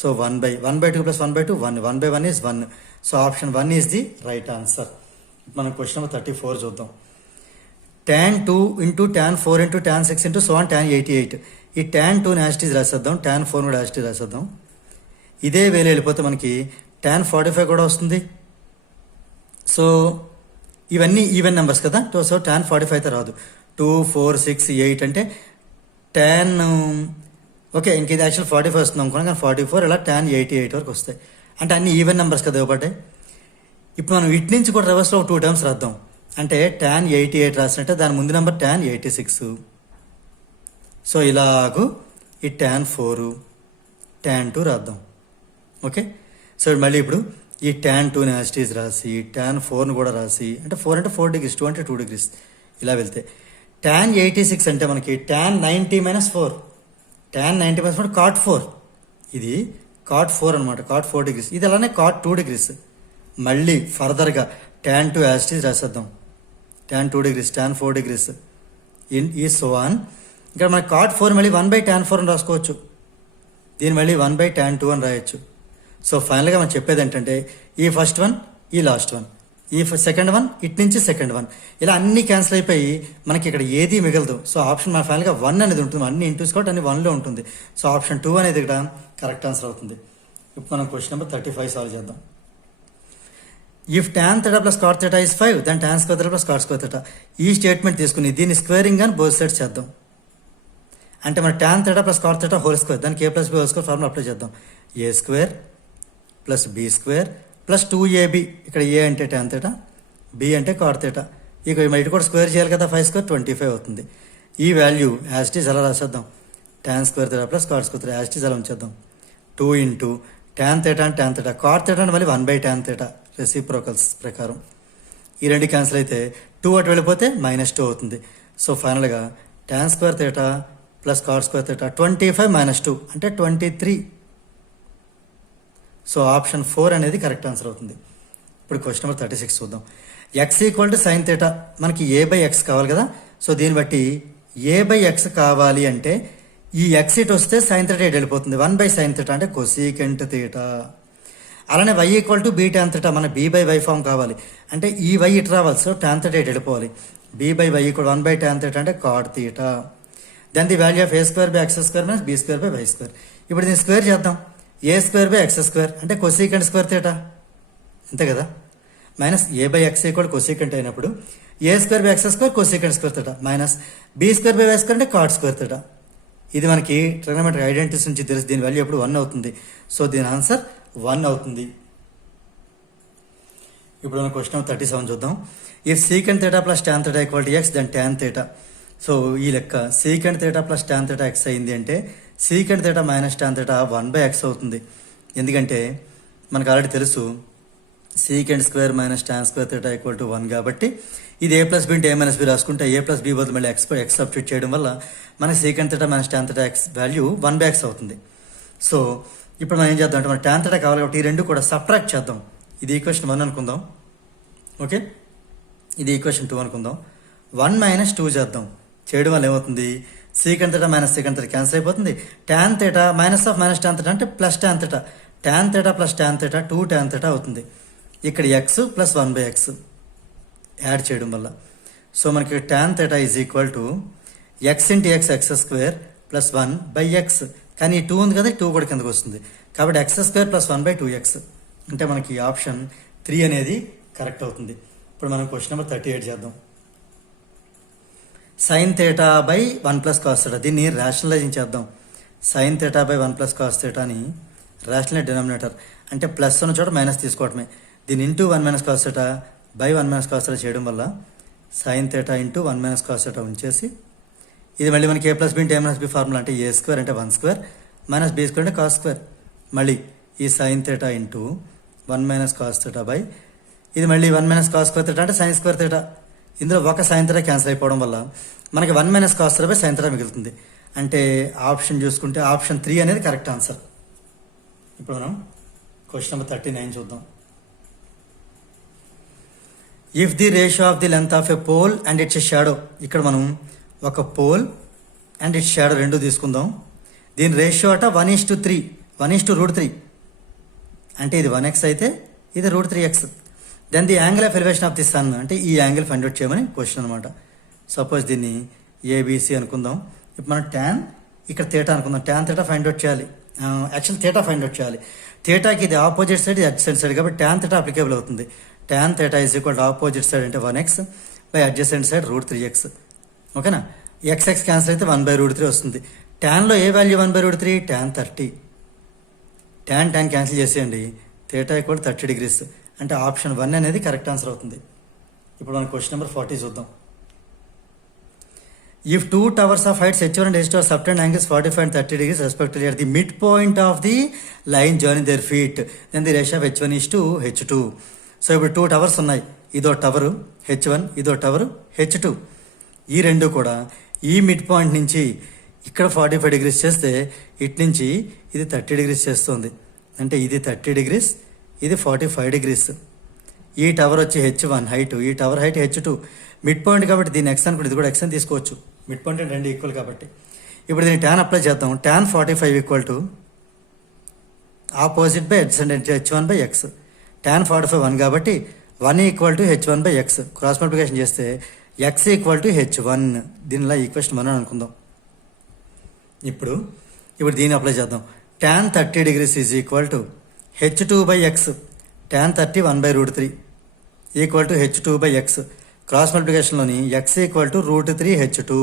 So 1/2 plus 1/2 1, 1/1 is 1. So option 1 is the right answer. మనం question number 34 చూద్దాం. tan 2 into tan 4 into tan 6 into so tan 88. ఈ tan 2 యాస్టీస్ రాసేద్దాం, tan 4 కూడా యాస్టీస్ రాసేద్దాం. ఇదే వేలు వెళ్ళిపోతే మనకి tan 45 కూడా వస్తుంది. సో ఇవన్నీ ఈవెన్ నెంబర్స్ కదా, సో tan 45 అయితే రాదు. 2, 4, 6, 8 అంటే tan, ఓకే, ఇంక ఇది యాక్చువల్ 45 వస్తుంది అనుకున్నాం, కానీ 44 ఇలా tan 88 వరకు వస్తాయి. అంటే అన్ని ఈవెన్ నెంబర్స్ కదా ఇవ్వబడ్డాయి. ఇప్పుడు మనం ఇటు నుంచి కూడా రివర్స్లో 2 టర్మ్స్ రాద్దాం. అంటే tan 88 రాసినట్టే దాని ముందు నెంబర్ tan 86. సో ఇలాగూ ఈ tan 4, tan 2 రాద్దాం. ఓకే, సో మళ్ళీ ఇప్పుడు ఈ tan 2ని యాస్టీస్ రాసి tan 4ని కూడా రాసి, అంటే 4 అంటే 4 degrees, 2 అంటే 2 degrees ఇలా వెళ్తే tan 86 అంటే మనకి tan 90 - 4, tan 90 - 4 cot 4, ఇది cot 4 అనమాట, cot 4 degrees. ఇది అలానే cot 2 degrees. మళ్ళీ ఫర్దర్గా tan 2 యాస్టీస్ రాసేద్దాం, tan 2 degrees, tan 4 degrees ఈ సో ఆన్. ఇక్కడ మనకి cot 4 మళ్ళీ 1/tan 4 అని రాసుకోవచ్చు, దీన్ని మళ్ళీ 1/tan 2 అని రాయొచ్చు. సో ఫైనల్గా మనం చెప్పేది ఏంటంటే ఈ ఫస్ట్ వన్, ఈ లాస్ట్ వన్, ఈ సెకండ్ వన్, ఇటు నుంచి సెకండ్ వన్, ఇలా అన్ని క్యాన్సిల్ అయిపోయి మనకి ఇక్కడ ఏది మిగలదు. సో ఆప్షన్ మన ఫైనల్గా 1 అనేది ఉంటుంది, అన్ని ఇంటూస్ కాబట్టి అన్ని 1లో ఉంటుంది. సో ఆప్షన్ 2 అనేది ఇక్కడ కరెక్ట్ ఆన్సర్ అవుతుంది. ఇప్పుడు మనం క్వశ్చన్ నెంబర్ 35 సాల్వ్ చేద్దాం. If tan θ plus cot θ is 5 then tan square θ plus cot square θ. ఈ స్టేట్మెంట్ తీసుకుని దీన్ని స్క్వేరింగ్ అని బోత్ సైడ్స్ చేద్దాం. అంటే మన tan θ plus cot θ whole square, దానికి a plus b whole square formula apply చేద్దాం. a square plus b square plus 2ab, ఇక్కడ a అంటే tan θ, b అంటే cot θ. ఇక ఇటు కూడా స్క్వేర్ చేయాలి కదా, 5 స్క్వేర్ 25 అవుతుంది. ఈ వాల్యూ యాజ్ ఇట్ ఈజ్ అలా రాసేద్దాం. tan square θ plus cot square θ as it is అలా ఉంచేద్దాం. 2 into tan θ and tan θ, cot θ అంటే మళ్ళీ 1/tan θ రెసిప్రోకల్స్ ప్రకారం. ఈ రెండు క్యాన్సిల్ అయితే 2 అటు వెళ్ళిపోతే -2 అవుతుంది. సో ఫైనల్గా tan square θ plus cot square theta. 25 minus 2 అంటే 23. సో ఆప్షన్ 4 అనేది కరెక్ట్ ఆన్సర్ అవుతుంది. ఇప్పుడు క్వశ్చన్ నెంబర్ 36 చూద్దాం. X equal to sine theta, మనకి ఏ బై ఎక్స్ కావాలి కదా. సో దీన్ని బట్టి ఏ బై ఎక్స్ కావాలి అంటే ఈ ఎక్స్ ఇటు వస్తే సైన్ థీటా ఇటు వెళ్ళిపోతుంది. 1 బై సైన్ థీటా అంటే కొసీకెంట్ థీటా. అలానే y equal to B tan theta, మన బీ బై వై ఫామ్ కావాలి అంటే ఈ వై ఇటు రావాలి. సో టాన్ థీటా ఇటు వెళ్ళిపోవాలి. B by y equal 1 by tan theta అంటే cot theta. Then the value of a square by x square minus b square by y square. ఇప్పుడు దీన్ని స్క్వేర్ చేద్దాం. A square by x square అంటే cosecant square theta, అంతే కదా. Minus a by x equal cosecant అయినప్పుడు a square by x square cosecant square theta minus b square by y square అంటే cot square theta. ఇది మనకి trigonometric identities నుంచి తెలుసు. దీని వాల్యూ ఎప్పుడు 1 అవుతుంది. సో దీని ఆన్సర్ 1 అవుతుంది. ఇప్పుడు మనం క్వశ్చన్ 37 చూద్దాం. If secant theta plus tan theta equal to x then tan theta. So ఈ లెక్క secant theta plus tan theta x అయింది అంటే secant theta minus tan theta 1 by x అవుతుంది. ఎందుకంటే మనకు ఆల్రెడీ తెలుసు secant square minus tan square theta equal to 1 కాబట్టి ఇది A plus B into A minus B రాసుకుంటే ఏ ప్లస్ బి బదులు మళ్ళీ ఎక్స్ సబ్స్టిట్యూట్ చేయడం వల్ల మనకి secant theta minus tan theta X value 1 by x అవుతుంది. సో ఇప్పుడు మనం ఏం చేద్దాం అంటే మన టాన్ థీటా కావాలి కాబట్టి ఈ రెండు కూడా సబ్ట్రాక్ట్ చేద్దాం. ఇది ఈక్వేషన్ 1 అనుకుందాం. ఓకే, ఇది ఈక్వేషన్ 2 అనుకుందాం. 1 మైనస్ 2 చేద్దాం. చేయడం వల్ల ఏమవుతుంది, secant theta minus secant theta cancel అయిపోతుంది. Tan theta minus of minus tan theta అంటే plus tan theta. Tan theta plus tan theta 2 tan theta అవుతుంది. ఇక్కడ x plus 1 by x add చేయడం వల్ల సో మనకి tan theta is equal to x into x x square plus 1 by x. కానీ ఈ 2 ఉంది కదా, 2 కూడా కిందకు వస్తుంది కాబట్టి X square plus 1 by 2x. అంటే మనకి ఆప్షన్ 3 అనేది కరెక్ట్ అవుతుంది. ఇప్పుడు మనం క్వశ్చన్ నెంబర్ 38 చేద్దాం. Sine theta by 1 plus cos theta, దీన్ని రేషనలైజింగ్ చేద్దాం. Sine theta by 1 plus cos థీటాని రేషనల్ డినామినేటర్ అంటే ప్లస్ ఉన్న చోట మైనస్ తీసుకోవటమే. దీని into 1 minus cos theta by 1 minus cos theta చేయడం వల్ల sine theta into 1 minus cos theta ఉంచేసి ఇది మళ్ళీ మనకి a plus B into A minus b formula అంటే ఏ స్క్వేర్ అంటే 1 స్క్వేర్ మైనస్ బి స్క్వేర్ అంటే కాస్ స్క్వేర్. మళ్ళీ ఈ sign theta into 1 minus cos theta by ఇది మళ్ళీ 1 మైనస్ కాస్ స్క్వేర్ థీటా అంటే సైన్ స్క్వేర్ థీటా. ఇందులో ఒక సైన్ థీటా క్యాన్సిల్ అయిపోవడం వల్ల మనకి 1 minus cos theta by sine theta మిగులుతుంది. అంటే ఆప్షన్ చూసుకుంటే ఆప్షన్ 3 అనేది కరెక్ట్ ఆన్సర్. ఇప్పుడు మనం క్వశ్చన్ నెంబర్ 39 చూద్దాం. If the ratio of the length of a pole and its shadow, ఇక్కడ మనం ఒక పోల్ అండ్ ఇట్స్ షాడో రెండు తీసుకుందాం. దీని రేషియో అట 1:3 1:√3 అంటే ఇది 1x అయితే ఇది √3x. Then the angle of elevation of the sun అంటే ఈ యాంగిల్ ఫైండ్ అవుట్ చేయమని క్వశ్చన్ అనమాట. సపోజ్ దీన్ని ఏబిసి అనుకుందాం. ఇప్పుడు మనం ట్యాన్ ఇక్కడ థీటా అనుకుందాం. ట్యాన్ థీటా ఫైండ్ అవుట్ చేయాలి. యాక్చువల్ థీటా ఫైండ్ అవుట్ చేయాలి. థీటాకి ఇది ఆపోజిట్ సైడ్, ఇది అడ్జసెంట్ సైడ్ కాబట్టి ట్యాన్ థీటా అప్లికేబుల్ అవుతుంది. Tan theta is equal to opposite side అంటే 1x by adjacent side √3x. ఓకేనా, ఎక్స్ క్యాన్సిల్ అయితే 1/√3 వస్తుంది. ట్యాన్లో ఏ వాల్యూ 1/√3? ట్యాన్ 30. ట్యాన్ క్యాన్సిల్ చేసేయండి. థీటా ఈక్వల్ 30 degrees అంటే ఆప్షన్ 1 అనేది కరెక్ట్ ఆన్సర్ అవుతుంది. ఇప్పుడు మనం క్వశ్చన్ నెంబర్ 40 చూద్దాం. If 2 towers of heights h1 and h2 are subtend angles 45 and 30 degrees respectively at the midpoint of the line joining their feet, then the ratio of h1 is to h2. So ఇప్పుడు 2 towers ఉన్నాయి. ఇదో tower h1, ఇదో tower h2. ఈ రెండు కూడా ఈ mid point నుంచి ఇక్కడ 45 degrees చేస్తే ఇటు నుంచి ఇది 30 degrees చేస్తుంది. అంటే ఇది 30 degrees, ఇది 45 degrees. ఈ టవర్ వచ్చి h1 హైట్, ఈ tower height h2. Mid point కాబట్టి దీన్ని x అనుకుంటే ఇది కూడా x అని తీసుకోవచ్చు. మిడ్ పాయింట్ రెండు ఈక్వల్ కాబట్టి. ఇప్పుడు దీన్ని ట్యాన్ అప్లై చేద్దాం. Tan 45 equal to opposite by adjacent h1 by x. Tan 45 1 కాబట్టి 1 equal to h1 by x. Cross multiplication చేస్తే x ఈక్వల్ టు h1. దీనిలా ఈక్వేషన్ 1 అనుకుందాం. ఇప్పుడు దీన్ని అప్లై చేద్దాం. Tan 30 degrees is equal to h2 by x. Tan 30 1/√3 equal to h2 by x. Cross మల్టిప్లికేషన్లోని x equal to √3 h2.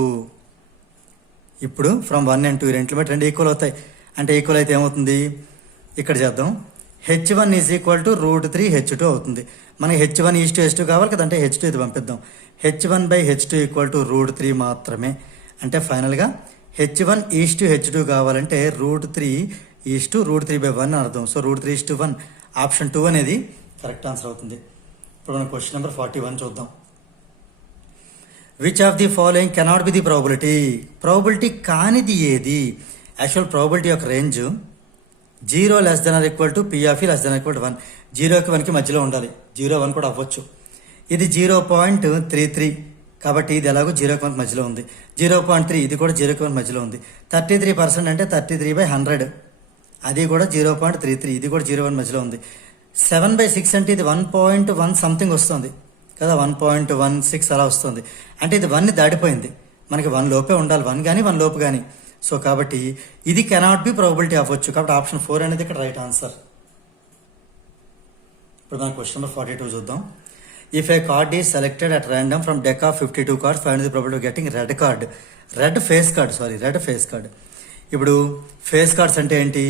ఇప్పుడు from 1 and 2 రెంట్లు బట్టి రెండు ఈక్వల్ అవుతాయి. అంటే ఈక్వల్ అయితే ఏమవుతుంది, ఇక్కడ చేద్దాం. h1 is equal to √3 h2 అవుతుంది. మనకి h1 ఈజ్ టు h2 కావాలి కదా, అంటే h2 ఇది పంపిద్దాం. h1 by h2 equal to √3 మాత్రమే. అంటే ఫైనల్గా h1 ఈజ్ టు h2 కావాలంటే √3 ఈజ్ టు √3 బై 1 అర్థం. సో √3 ఈజ్ టు 1 ఆప్షన్ 2 అనేది కరెక్ట్ ఆన్సర్ అవుతుంది. ఇప్పుడు మనం క్వశ్చన్ నెంబర్ 41 చూద్దాం. Which of the following cannot be the probability. Probability కానిది ఏది? యాక్చువల్ ప్రాబిలిటీ యొక్క range 0 less than or equal to P of less than equal to 1. 0కి 1కి మధ్యలో ఉండాలి. 0-1 కూడా అవ్వచ్చు. ఇది 0.33 కాబట్టి ఇది ఎలాగో 0కి 1 మధ్యలో ఉంది. 0.3 ఇది కూడా 0కి 1 మధ్యలో ఉంది. 33% అంటే 33/100 అది కూడా 0.33 ఇది కూడా 0-1 మధ్యలో ఉంది. 7/6 అంటే ఇది 1.1 సంథింగ్ వస్తుంది కదా, 1.16 అలా వస్తుంది. అంటే ఇది 1ని దాటిపోయింది. మనకి 1 లోపే ఉండాలి, 1 కానీ 1 లోపు కానీ. సో కాబట్టి ఇది కెనాట్ బి ప్రాబిలిటీ అవ్వచ్చు. కాబట్టి ఆప్షన్ 4 అనేది ఇక్కడ రైట్ ఆన్సర్. ఇప్పుడు మనం క్వశ్చన్ నెంబర్ 42 చూద్దాం. If A card is selected at random from deck of 52 cards, find the probability of getting red card. Red face card. ఇప్పుడు ఫేస్ కార్డ్స్ అంటే ఏంటి?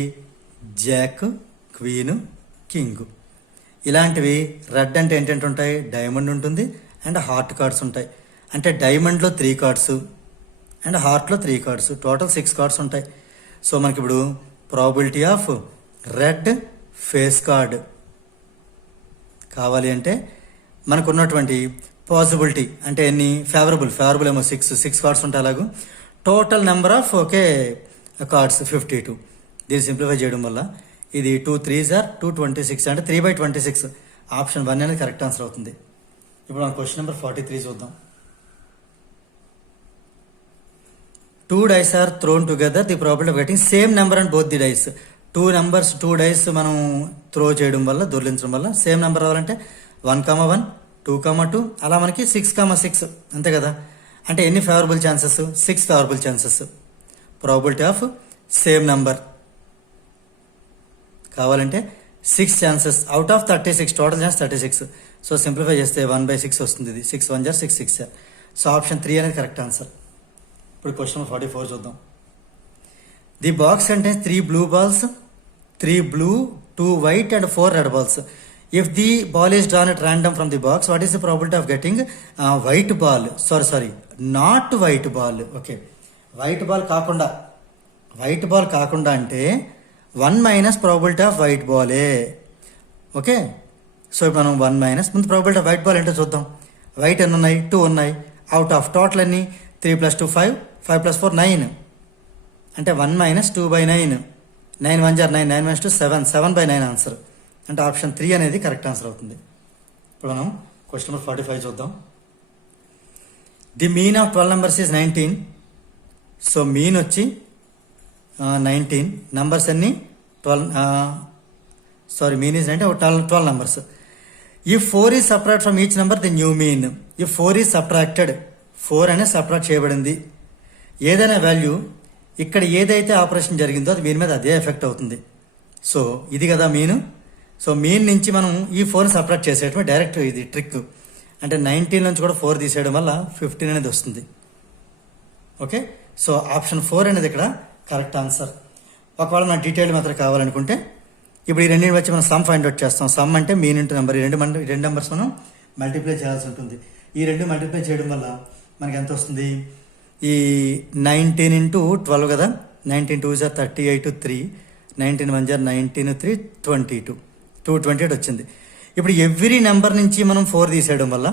Jack, queen, king. ఇలాంటివి red అంటే ఏంటంటే ఉంటాయి? డైమండ్ ఉంటుంది అండ్ హార్ట్ కార్డ్స్ ఉంటాయి. అంటే డైమండ్లో 3 కార్డ్స్ అండ్ హార్ట్లో 3 కార్డ్స్, టోటల్ 6 కార్డ్స్ ఉంటాయి. సో మనకి ఇప్పుడు probability of red face card కావాలి అంటే మనకు ఉన్నటువంటి పాసిబిలిటీ అంటే ఎన్ని? ఫేవరబుల్ ఏమో 6 కార్డ్స్ ఉంటాయి. అలాగూ టోటల్ నెంబర్ ఆఫ్ కార్డ్స్ 52. దీన్ని సింప్లిఫై చేయడం వల్ల ఇది 2 3s are 226 అంటే 3/26. ఆప్షన్ 1 అనేది కరెక్ట్ ఆన్సర్ అవుతుంది. ఇప్పుడు మనం క్వశ్చన్ నెంబర్ 43 చూద్దాం. 2 dice are thrown together, the probability of getting same number on both the dice. 2 dice మనం త్రో చేయడం వల్ల, దొర్లించడం వల్ల సేమ్ నెంబర్ రావాలంటే 1,1 2,2 అలా మనకి 6,6 అంతే కదా. అంటే ఎన్ని favourable chances? 6 favourable chances. Probability of same number కావాలంటే 6 chances out of 36, total chance 36. So simplify చేస్తే 1/6 వస్తుంది. ఇది 6 1 6 6. సో ఆప్షన్ 3 అనేది కరెక్ట్ ఆన్సర్. ఇప్పుడు క్వశ్చన్ 44 చూద్దాం. The box contains 3 blue balls, 3 blue, 2 white and 4 red balls. If the ball is drawn at random from the box, what is the probability of getting white ball? Sorry, not white ball. Okay, white ball కాకుండా అంటే 1 minus probability off white బాలే. Okay, so ఇప్పుడు మనం 1 minus ముందు probability off white ball ఏంటో చూద్దాం. White ఎన్ని ఉన్నాయి? 2 ఉన్నాయి. అవుట్ ఆఫ్ టోటల్ ఎన్ని? 3 + 2 5, 5 + 4 9. అంటే 1 - 2/9. 9 1 9, 9 - 2 7, 7/9 ఆన్సర్. అంటే ఆప్షన్ 3 అనేది కరెక్ట్ ఆన్సర్ అవుతుంది. ఇప్పుడు మనం క్వశ్చన్ నెంబర్ 45 చూద్దాం. The mean of 12 numbers is 19. So mean వచ్చి 19. నంబర్స్ అన్ని 12. Mean is 19. 12 numbers. If 4 is separate from each number the new mean. If 4 is subtracted, 4 అనేది సబ్ట్రాక్ట్ చేయబడింది. ఏదైనా వాల్యూ ఇక్కడ ఏదైతే ఆపరేషన్ జరిగిందో అది మీన్ మీద అదే ఎఫెక్ట్ అవుతుంది. సో ఇది కదా మీన్. సో మీన్ నుంచి మనం ఈ 4ని సబ్ట్రాక్ట్ చేసేయటమే డైరెక్ట్ ఇది ట్రిక్. అంటే 19 నుంచి కూడా 4 తీసేయడం వల్ల 15 అనేది వస్తుంది. ఓకే, సో ఆప్షన్ 4 అనేది ఇక్కడ కరెక్ట్ ఆన్సర్. ఒకవేళ మన డీటెయిల్ మాత్రం కావాలనుకుంటే ఇప్పుడు ఈ రెండింటి వచ్చి మనం సమ్ ఫైండ్ అవుట్ చేస్తాం. సమ్ అంటే మీన్ ఇంటూ నెంబర్. ఈ రెండు నెంబర్స్ మనం మల్టిప్లై చేయాల్సి ఉంటుంది. ఈ రెండు మల్టిప్లై చేయడం వల్ల మనకి ఎంత వస్తుంది? ఈ 19 × 12 కదా. 19 2s are 38, 3, 19 1s are 19, 3 22, 228 వచ్చింది. ఇప్పుడు ఎవ్రీ నెంబర్ నుంచి మనం 4 తీసేయడం వల్ల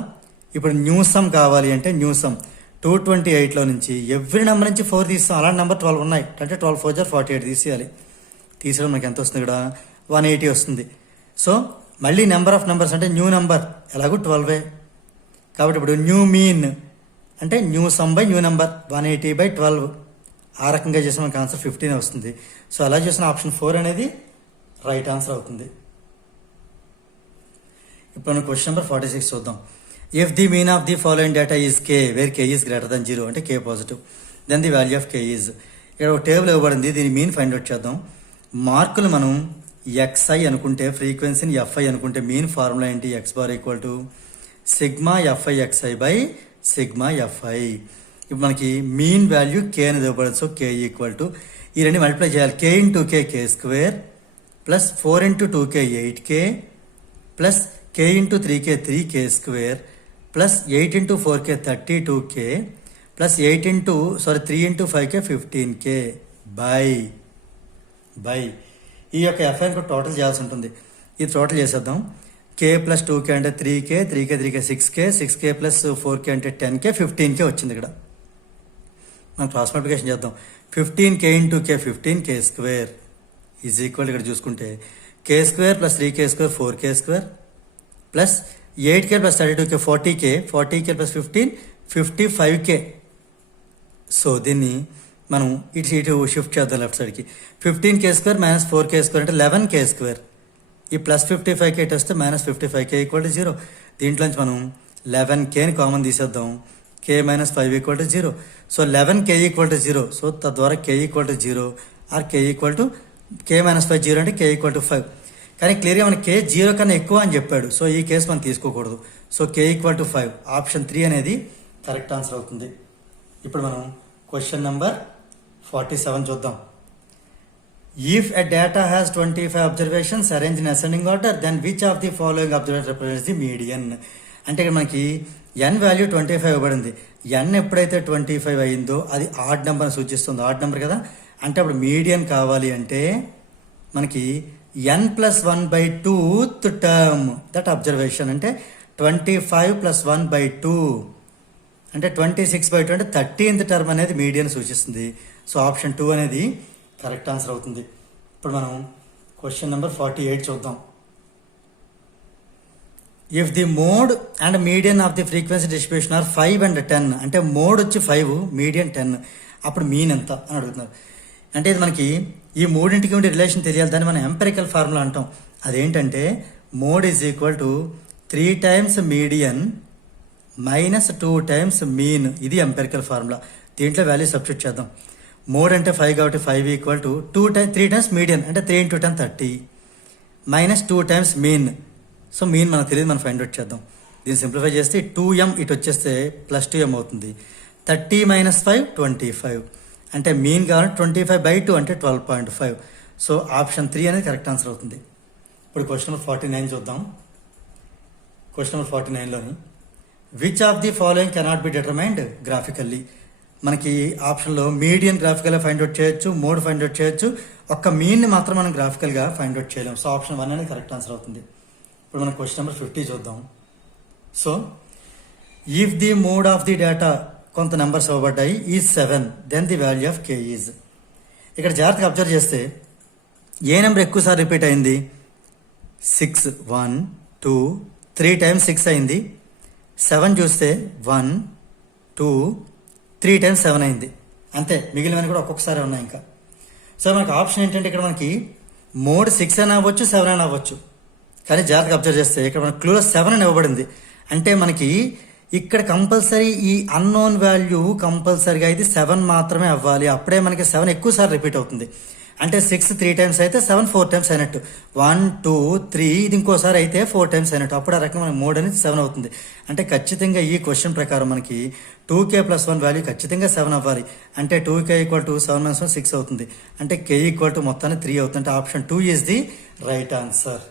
ఇప్పుడు న్యూ సమ్ కావాలి అంటే న్యూ సమ్ 228లో నుంచి ఎవ్రీ నెంబర్ నుంచి 4 తీస్తాం. అలాంటి నెంబర్ 12 ఉన్నాయి. అంటే 12 4s are 48 తీసేయాలి. తీసేయడం మనకి ఎంత వస్తుంది? ఇక్కడ 180 వస్తుంది. సో మళ్ళీ నెంబర్ ఆఫ్ నెంబర్స్ అంటే న్యూ నెంబర్ ఎలాగో 12. కాబట్టి ఇప్పుడు న్యూ మీన్ అంటే new sum by new number 180/12. ఆ రకంగా చేసిన మనకు ఆన్సర్ 15 వస్తుంది. సో అలా చేసిన ఆప్షన్ 4 అనేది రైట్ ఆన్సర్ అవుతుంది. ఇప్పుడు మనం క్వశ్చన్ నెంబర్ 46 చూద్దాం. If the mean of the following data is k, where k is greater then 0 అంటే k positive, then the value of k is. ఇక్కడ ఒక టేబుల్ ఇవ్వబడింది. దీని మీన్ ఫైండ్ అవుట్ చేద్దాం. మార్కులు మనం XI అనుకుంటే, ఫ్రీక్వెన్సీని FI అనుకుంటే మీన్ ఫార్ములా ఏంటి? X bar equal to sigma FI/XI by sigma FI. ఇప్పుడు మనకి మీన్ వాల్యూ కే అనేది ఇవ్వబడదు. సో కే ఈక్వల్ టు ఈ రెండు మల్టిప్లై చేయాలి. K × K K² plus 4 × 2K 8K plus K × 3K 3K² plus 8 × 4K 32K plus 3 × 5K 15K by ఈ యొక్క ఎఫ్ఐని కూడా టోటల్ చేయాల్సి ఉంటుంది. ఇది టోటల్ చేసేద్దాం. కే ప్లస్ 2k అంటే 3k, 3k 6k, 6k plus 4k అంటే 10k, 15k వచ్చింది ఇక్కడ. మనం క్రాస్ మల్టిప్లికేషన్ చేద్దాం. 15k into k 15k square is equal ఇక్కడ చూసుకుంటే k square plus 3k square 4k square plus 8k plus 32k 40k plus 15 55k. So దీన్ని మనం ఇటు షిఫ్ట్ చేద్దాం లెఫ్ట్ సైడ్కి. 15k square minus 4k square అంటే 11k square. ఈ plus 55k ఇటు వస్తే మైనస్ 55k ఈక్వల్ టు 0. దీంట్లోంచి మనం 11kని కామన్ తీసేద్దాం. k minus 5 equal to 0. So 11k equal to 0. So తద్వారా k equal to 0 or k equal to k minus 5 0 అంటే k ఈక్వల్ టు 5. కానీ క్లియర్గా మన k 0 కన్నా ఎక్కువ అని చెప్పాడు. సో ఈ కేసు మనం తీసుకోకూడదు. So k equal to 5 option 3 అనేది కరెక్ట్ ఆన్సర్ అవుతుంది. ఇప్పుడు మనం క్వశ్చన్ నెంబర్ 47 చూద్దాం. If a data has 25 observations arranged in ascending order, then which of the following observations represents the median? అంటే ఇక్కడ మనకి n వాల్యూ 25 ఇవ్వబడింది. n ఎప్పుడైతే 25 అయిందో అది ఆడ్ నెంబర్ సూచిస్తుంది. ఆడ్ నెంబర్ కదా, అంటే అప్పుడు మీడియన్ కావాలి అంటే మనకి n+1/2th టర్మ్ దట్ అబ్జర్వేషన్ అంటే 25+1/2 అంటే 26/2 అంటే 13th టర్మ్ అనేది మీడియన్ సూచిస్తుంది. సో ఆప్షన్ 2 అనేది కరెక్ట్ ఆన్సర్ అవుతుంది. ఇప్పుడు మనం క్వశ్చన్ నెంబర్ 48 చూద్దాం. If the mode and median of the frequency distribution are 5 and 10 అంటే మోడ్ వచ్చి 5 మీడియన్ 10 అప్పుడు మీన్ ఎంత అని అడుగుతున్నారు. అంటే ఇది మనకి ఈ మూడింటికి ఉండే రిలేషన్ తెలియాలి. దాన్ని మనం ఎంపెరికల్ ఫార్ములా అంటాం. అదేంటంటే mode is equal to 3 times median minus 2 times mean. ఇది ఎంపెరికల్ ఫార్ములా. దీంట్లో వాల్యూ సబ్స్టిట్యూట్ చేద్దాం. మోడ్ అంటే 5 కాబట్టి 5 ఈక్వల్ టు 3 times మీడియన్ అంటే 3 into 10 30 minus 2 times mean. So mean మనకు తెలియదు, మనం ఫైండ్ అవుట్ చేద్దాం. దీన్ని సింప్లిఫై చేస్తే 2m ఇటు వచ్చేస్తే ప్లస్ 2m అవుతుంది. 30 మైనస్ 5 25 అంటే మీన్ కావాలి 25/2 అంటే 12.5. సో ఆప్షన్ 3 అనేది కరెక్ట్ ఆన్సర్ అవుతుంది. ఇప్పుడు క్వశ్చన్ నెంబర్ 49 చూద్దాం. క్వశ్చన్ నెంబర్ 49లోని which of the following cannot be determined graphically. మనకి ఆప్షన్లో మీడియన్ గ్రాఫికల్గా ఫైండ్ అవుట్ చేయొచ్చు, మోడ్ ఫైండ్ అవుట్ చేయొచ్చు, ఒక్క మీన్ని మాత్రం మనం గ్రాఫికల్గా ఫైండ్ అవుట్ చేయలేము. సో ఆప్షన్ 1 అనేది కరెక్ట్ ఆన్సర్ అవుతుంది. ఇప్పుడు మనం క్వశ్చన్ నెంబర్ 50 చూద్దాం. So if the mode of the data కొంత నెంబర్స్ ఇవ్వబడ్డాయి is 7 then the value of k is. ఇక్కడ జాగ్రత్తగా అబ్జర్వ్ చేస్తే ఏ నెంబర్ ఎక్కువసారి రిపీట్ అయింది? 6 1 2 3 times 6 అయింది. 7 చూస్తే 1 2 3 times 7 అయింది. అంతే, మిగిలినవన్నీ కూడా ఒక్కొక్కసారి ఉన్నాయి ఇంకా. సో మనకు ఆప్షన్ ఏంటంటే ఇక్కడ మనకి మోడ్ 6 అని అవ్వచ్చు, 7 అని అవ్వచ్చు. కానీ జాగ్రత్తగా అబ్జర్వ్ చేస్తే ఇక్కడ మనకు క్లూలో 7 అని ఇవ్వబడింది. అంటే మనకి ఇక్కడ కంపల్సరీ ఈ అన్నోన్ వాల్యూ కంపల్సరీగా ఇది 7 మాత్రమే అవ్వాలి. అప్పుడే మనకి 7 ఎక్కువసార్లు రిపీట్ అవుతుంది. అంటే 6 3 times అయితే 7 4 times అయినట్టు. 1 2 3 ఇది ఇంకోసారి అయితే 4 times అయినట్టు. అప్పుడు ఆ రకంగా మనకి మోడ్ అనేది 7 అవుతుంది. అంటే ఖచ్చితంగా ఈ క్వశ్చన్ ప్రకారం మనకి 2k + 1 వాల్యూ ఖచ్చితంగా 7 అవ్వాలి. అంటే 2k = 7 - 1 6 అవుతుంది. అంటే k = మొత్తాన్ని 3 అవుతుంది. అంటే option 2 is the right answer.